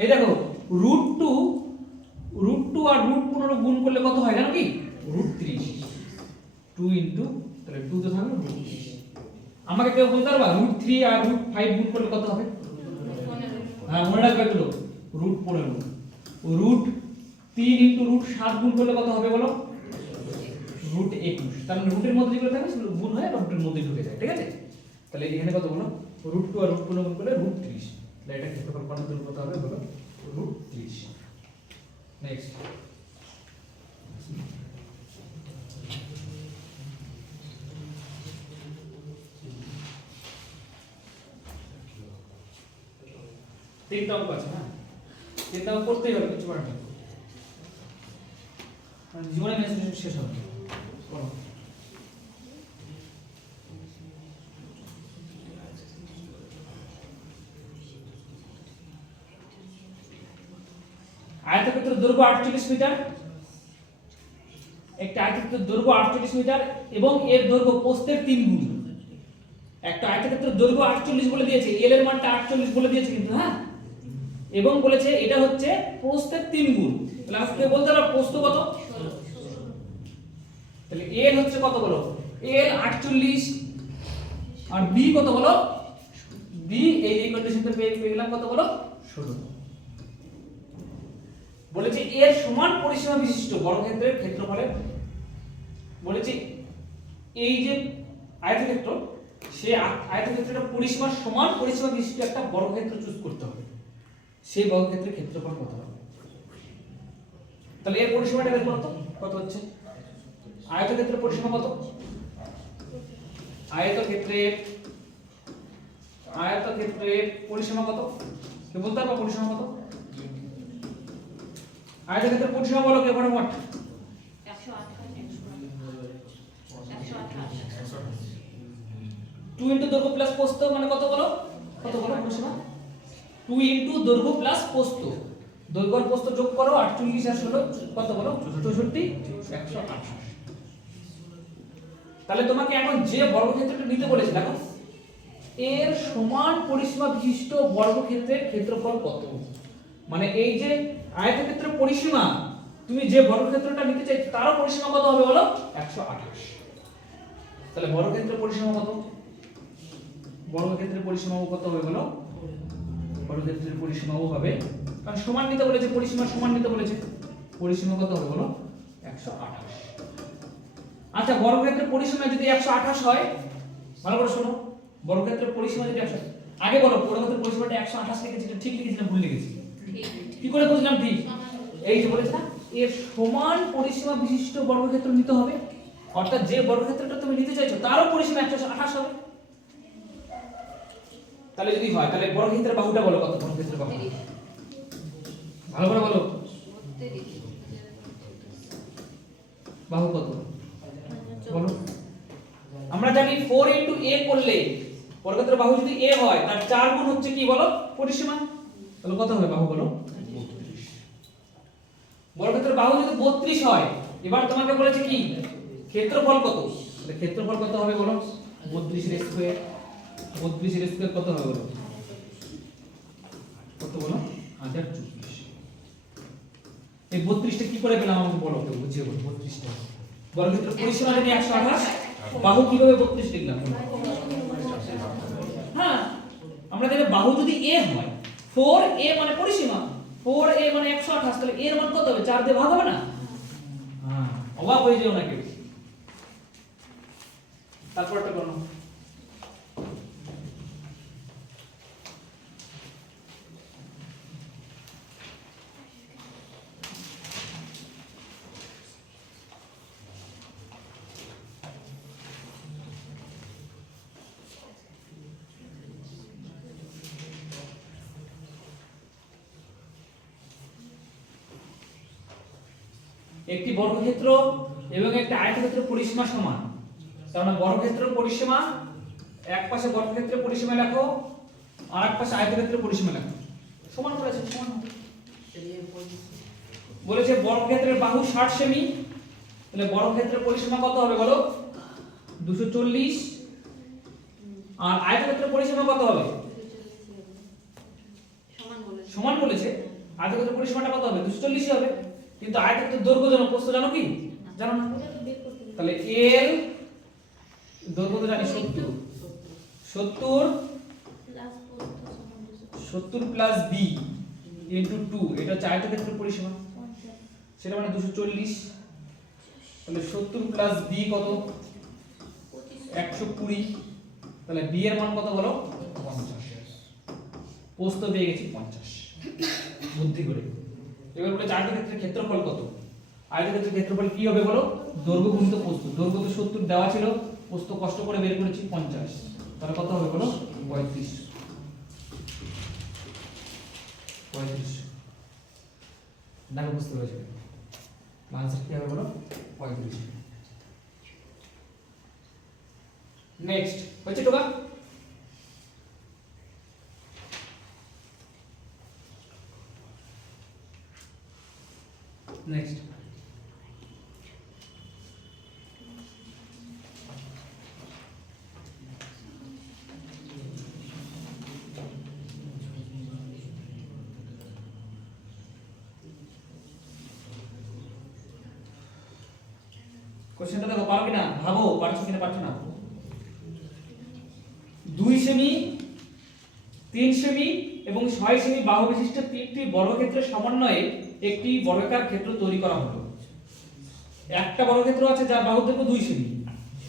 এই দেখো √2 আর √15 গুণ করলে কত হয় জানো কি √30 2 ইনটু তাহলে 2 তো থাকলো √30 আমাকে কেউ বলতে পারবা √3 আর √5 গুণ করলে কত হবে? হ্যাঁ মনে রাখবে এগুলো, √15। √3 * √7 গুণ করলে কত হবে বলো? √21। তার মানে রুটের মধ্যে যেগুলো থাকে সেগুলো গুণ হয় আর রুটের মধ্যে ঢুকে যায়, ঠিক আছে? তাহলে এখানে কত বলো? √2 আর √15 গুণ করলে √30। তাহলে এটা ক্ষেত্রফল কত দূর কত হবে বলো? √30। নেক্সট তিনটা অঙ্ক আছে না, তিনটা অঙ্ক করতেই হবে, কিছু করার নেই, জীবনে মেনস্ট্রুয়েশন শেষ হবে। বলো আয়তক্ষেত্রের দৈর্ঘ্য 48 মিটার, একটা আয়তক্ষেত্রের দৈর্ঘ্য 48 মিটার এবং এর দৈর্ঘ্য প্রস্থের 3 গুণ। একটা আয়তক্ষেত্রের দৈর্ঘ্য 48 বলে দিয়েছে, এল এর মানটা 48 বলে দিয়েছে কিন্তু, হ্যাঁ, এবং বলেছে এটা হচ্ছে প্রস্থের 3 গুণ। তাহলে আমাকে বলতে হবে প্রস্থ কত? তাহলে এল হচ্ছে কত বলো? এল 48 আর বি কত বলো? বি এই কন্ডিশনটা পেয়ে গেলাম কত বলো? 16। বলেছে এর সমান পরিসীমা বিশিষ্ট বর্গক্ষেত্রের ক্ষেত্রফলের, বলেছে এই যে আয়তক্ষেত্র, সে আয়তক্ষেত্রটা পরিসীমার সমান পরিসীমা বিশিষ্ট একটা বর্গক্ষেত্র চুজ করতে হবে, সেই বর্গক্ষেত্রের ক্ষেত্রফল কত হবে? তাহলে এর পরিসীমাটা বের করো তো, কত হচ্ছে? আয়তক্ষেত্রের পরিসীমা কত? আয়তক্ষেত্রের পরিসীমা কত? কে বলতে পারবা পরিসীমা কত? আয়তক্ষেত্রের পরিসীমা বলো কে মোট? 2 * দৈর্ঘ্য প্লাস প্রস্থ মানে কত বলো? কত বলো পরিসীমা? 2 * দৈর্ঘ্য প্লাস প্রস্থ, দৈর্ঘ্য আর প্রস্থ যোগ করো, 48 আর 16 কত বলো? 64, 128। তাহলে তোমাকে এখন যে বর্গক্ষেত্রটা নিতে বলেছে দেখো, এর সমান পরিসীমা বিশিষ্ট বর্গক্ষেত্রের ক্ষেত্রফল কত? মানে এই যে আয়তক্ষেত্রের পরিসীমা, তুমি যে বর্গক্ষেত্রটা নিতে চাইছো তারও পরিসীমা কত হবে বলো? 128। তাহলে বর্গক্ষেত্রের পরিসীমা কত? বর্গক্ষেত্রের পরিসীমাও কত হবে বলো? বর্গক্ষেত্রের পরিসীমাও হবে, কারণ সমান নিতে বলেছে, পরিসীমা সমান নিতে বলেছে, পরিসীমা কত হবে বলো? 128। আচ্ছা বর্গক্ষেত্রের পরিসীমা যদি 128 হয়, ভালো করে শোনো, বর্গক্ষেত্রের পরিসীমা যদি 128, আগে বলো বর্গক্ষেত্রের পরিসীমাটা 128 লিখেছি, ঠিক লিখেছি না ভুল লিখেছি? কি করে বুঝলাম ঠিক? এই যে বলেছে না এর সমান পরিসীমা বিশিষ্ট বর্গক্ষেত্র নিতে হবে, অর্থাৎ যে বর্গক্ষেত্রটা তুমি নিতে চাইছো তারও পরিসীমা 128 হবে। তাহলে যদি হয় তাহলে বর্গক্ষেত্রের বাহুটা বলো কত? বর্গক্ষেত্রের বাহু ভালো করে বলো, বাহু কত বলো? আমরা জানি 4 * a করলে বর্গক্ষেত্রের বাহু যদি a হয় তার 4 গুণ হচ্ছে কি বলো? পরিসীমা। তাহলে কত হবে বাহু বলো? 32। বর্গক্ষেত্রের বাহু যদি 32 হয়, এবার তোমাকে বলেছে কি ক্ষেত্রফল কত? তাহলে ক্ষেত্রফল কত হবে বলো? 32 এর স্কয়ার। 32 এর স্কয়ার কত হবে বলো? কত বলো? 1024। এই 32টা কি করে পেলাম আমাকে বলো, তো বুঝিয়ে বলো 32টা। বর্গক্ষেত্রের পরিসীমা যদি 128, বাহু কিভাবে 32 লিখলাম? হ্যাঁ, আমরা জানি বাহু যদি a হয়, 4a মানে পরিসীমা, 4a মানে 128, তাহলে এর মান কত হবে? 4 দিয়ে ভাগ হবে না? হ্যাঁ, অবাক হয়ে যেও না কেউ। তারপরটা করো। একটি বর্গক্ষেত্র এবং একটা আয়তক্ষেত্রের পরিসীমা সমান, তার মানে বর্গক্ষেত্রের পরিসীমা এক পাশে বর্গক্ষেত্রের পরিসীমা লেখো আর এক পাশে আয়তক্ষেত্রের পরিসীমা লেখো, সমান করেছে, সমান হবে। বলেছে বর্গক্ষেত্রের বাহু 60 সেমি, তাহলে বর্গক্ষেত্রের পরিসীমা কত হবে বলো? 240। আর আয়তক্ষেত্রের পরিসীমা কত হবে? সমান বলেছে, আয়তক্ষেত্রের পরিসীমাটা কত হবে? 240 হবে, কিন্তু আয়তক্ষেত্রের দৈর্ঘ্য জানো, প্রস্থ জানো কি? জানো না। তাহলে l দৈর্ঘ্য তো জানি 70, 70 প্লাস 70 প্লাস বি ইনটু 2, এটা হচ্ছে আয়তক্ষেত্রের পরিসীমা, সেটা মানে 240। তাহলে 70 প্লাস বি কত? 120। তাহলে বি এর মান কত বলো? 50। প্রস্থ পেয়ে গেছি 50 বুদ্ধি করে। এবার বলে আয়তক্ষেত্রের ক্ষেত্রফল কত? আয়তক্ষেত্রের ক্ষেত্রফল কি হবে বলো? দৈর্ঘ্য গুণিত প্রস্থ। দৈর্ঘ্য তো 70 দেওয়া ছিল, প্রস্থ কষ্ট করে বের করেছি 50। তাহলে কত হবে বলো? 35। দেখো বুঝতে পেরেছো? আনসার কি হবে বলো? 35। নেক্সট হচ্ছে টোকা। নেক্সট কোশ্চেনটা দেখো, পারো কিনা ভাবো, পারছো কিনা পারছো না। 2 সেমি, 3 সেমি এবং 6 সেমি বাহু বিশিষ্ট তিনটি বর্গক্ষেত্রের সমন্বয়ে একটি বর্গাকার ক্ষেত্র তৈরি করা হলো। একটা বর্গক্ষেত্র আছে যার বাহু দৈর্ঘ্য 2 সেমি,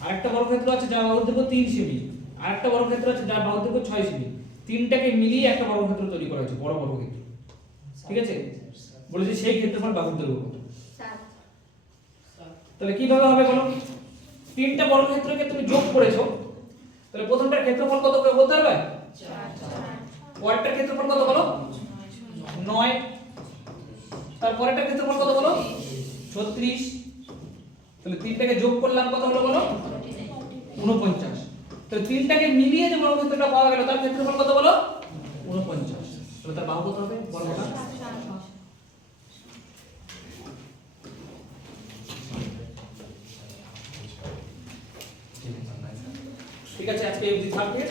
আরেকটা বর্গক্ষেত্র আছে যার বাহু দৈর্ঘ্য 3 সেমি, আরেকটা বর্গক্ষেত্র আছে যার বাহু দৈর্ঘ্য 6 সেমি। তিনটাকে মিলিয়ে একটা বর্গক্ষেত্র তৈরি করা হয়েছে, বড় বর্গক্ষেত্র। ঠিক আছে, বলেছি সেই ক্ষেত্রফল বাহুর দৈর্ঘ্য কত। তাহলে কিভাবে হবে বলো? তিনটা বর্গক্ষেত্রকে তুমি যোগ করেছো, তাহলে প্রথমটার ক্ষেত্রফল কত করে বলতে পারবে? 4। পরেরটার ক্ষেত্রফল কত বলো? 9। তারপরেরটার ক্ষেত্রফল কত বলো? 36। তাহলে তিনটাকে যোগ করলাম কত হলো বলো? 49। তাহলে তিনটাকে মিলিয়ে যে বর্গক্ষেত্রটা পাওয়া গেল তার ক্ষেত্রফল কত বলো? 49। তাহলে তার বাহু কত হবে বর্গটা? ঠিক আছে, আজকে এই অবধি থাকবে।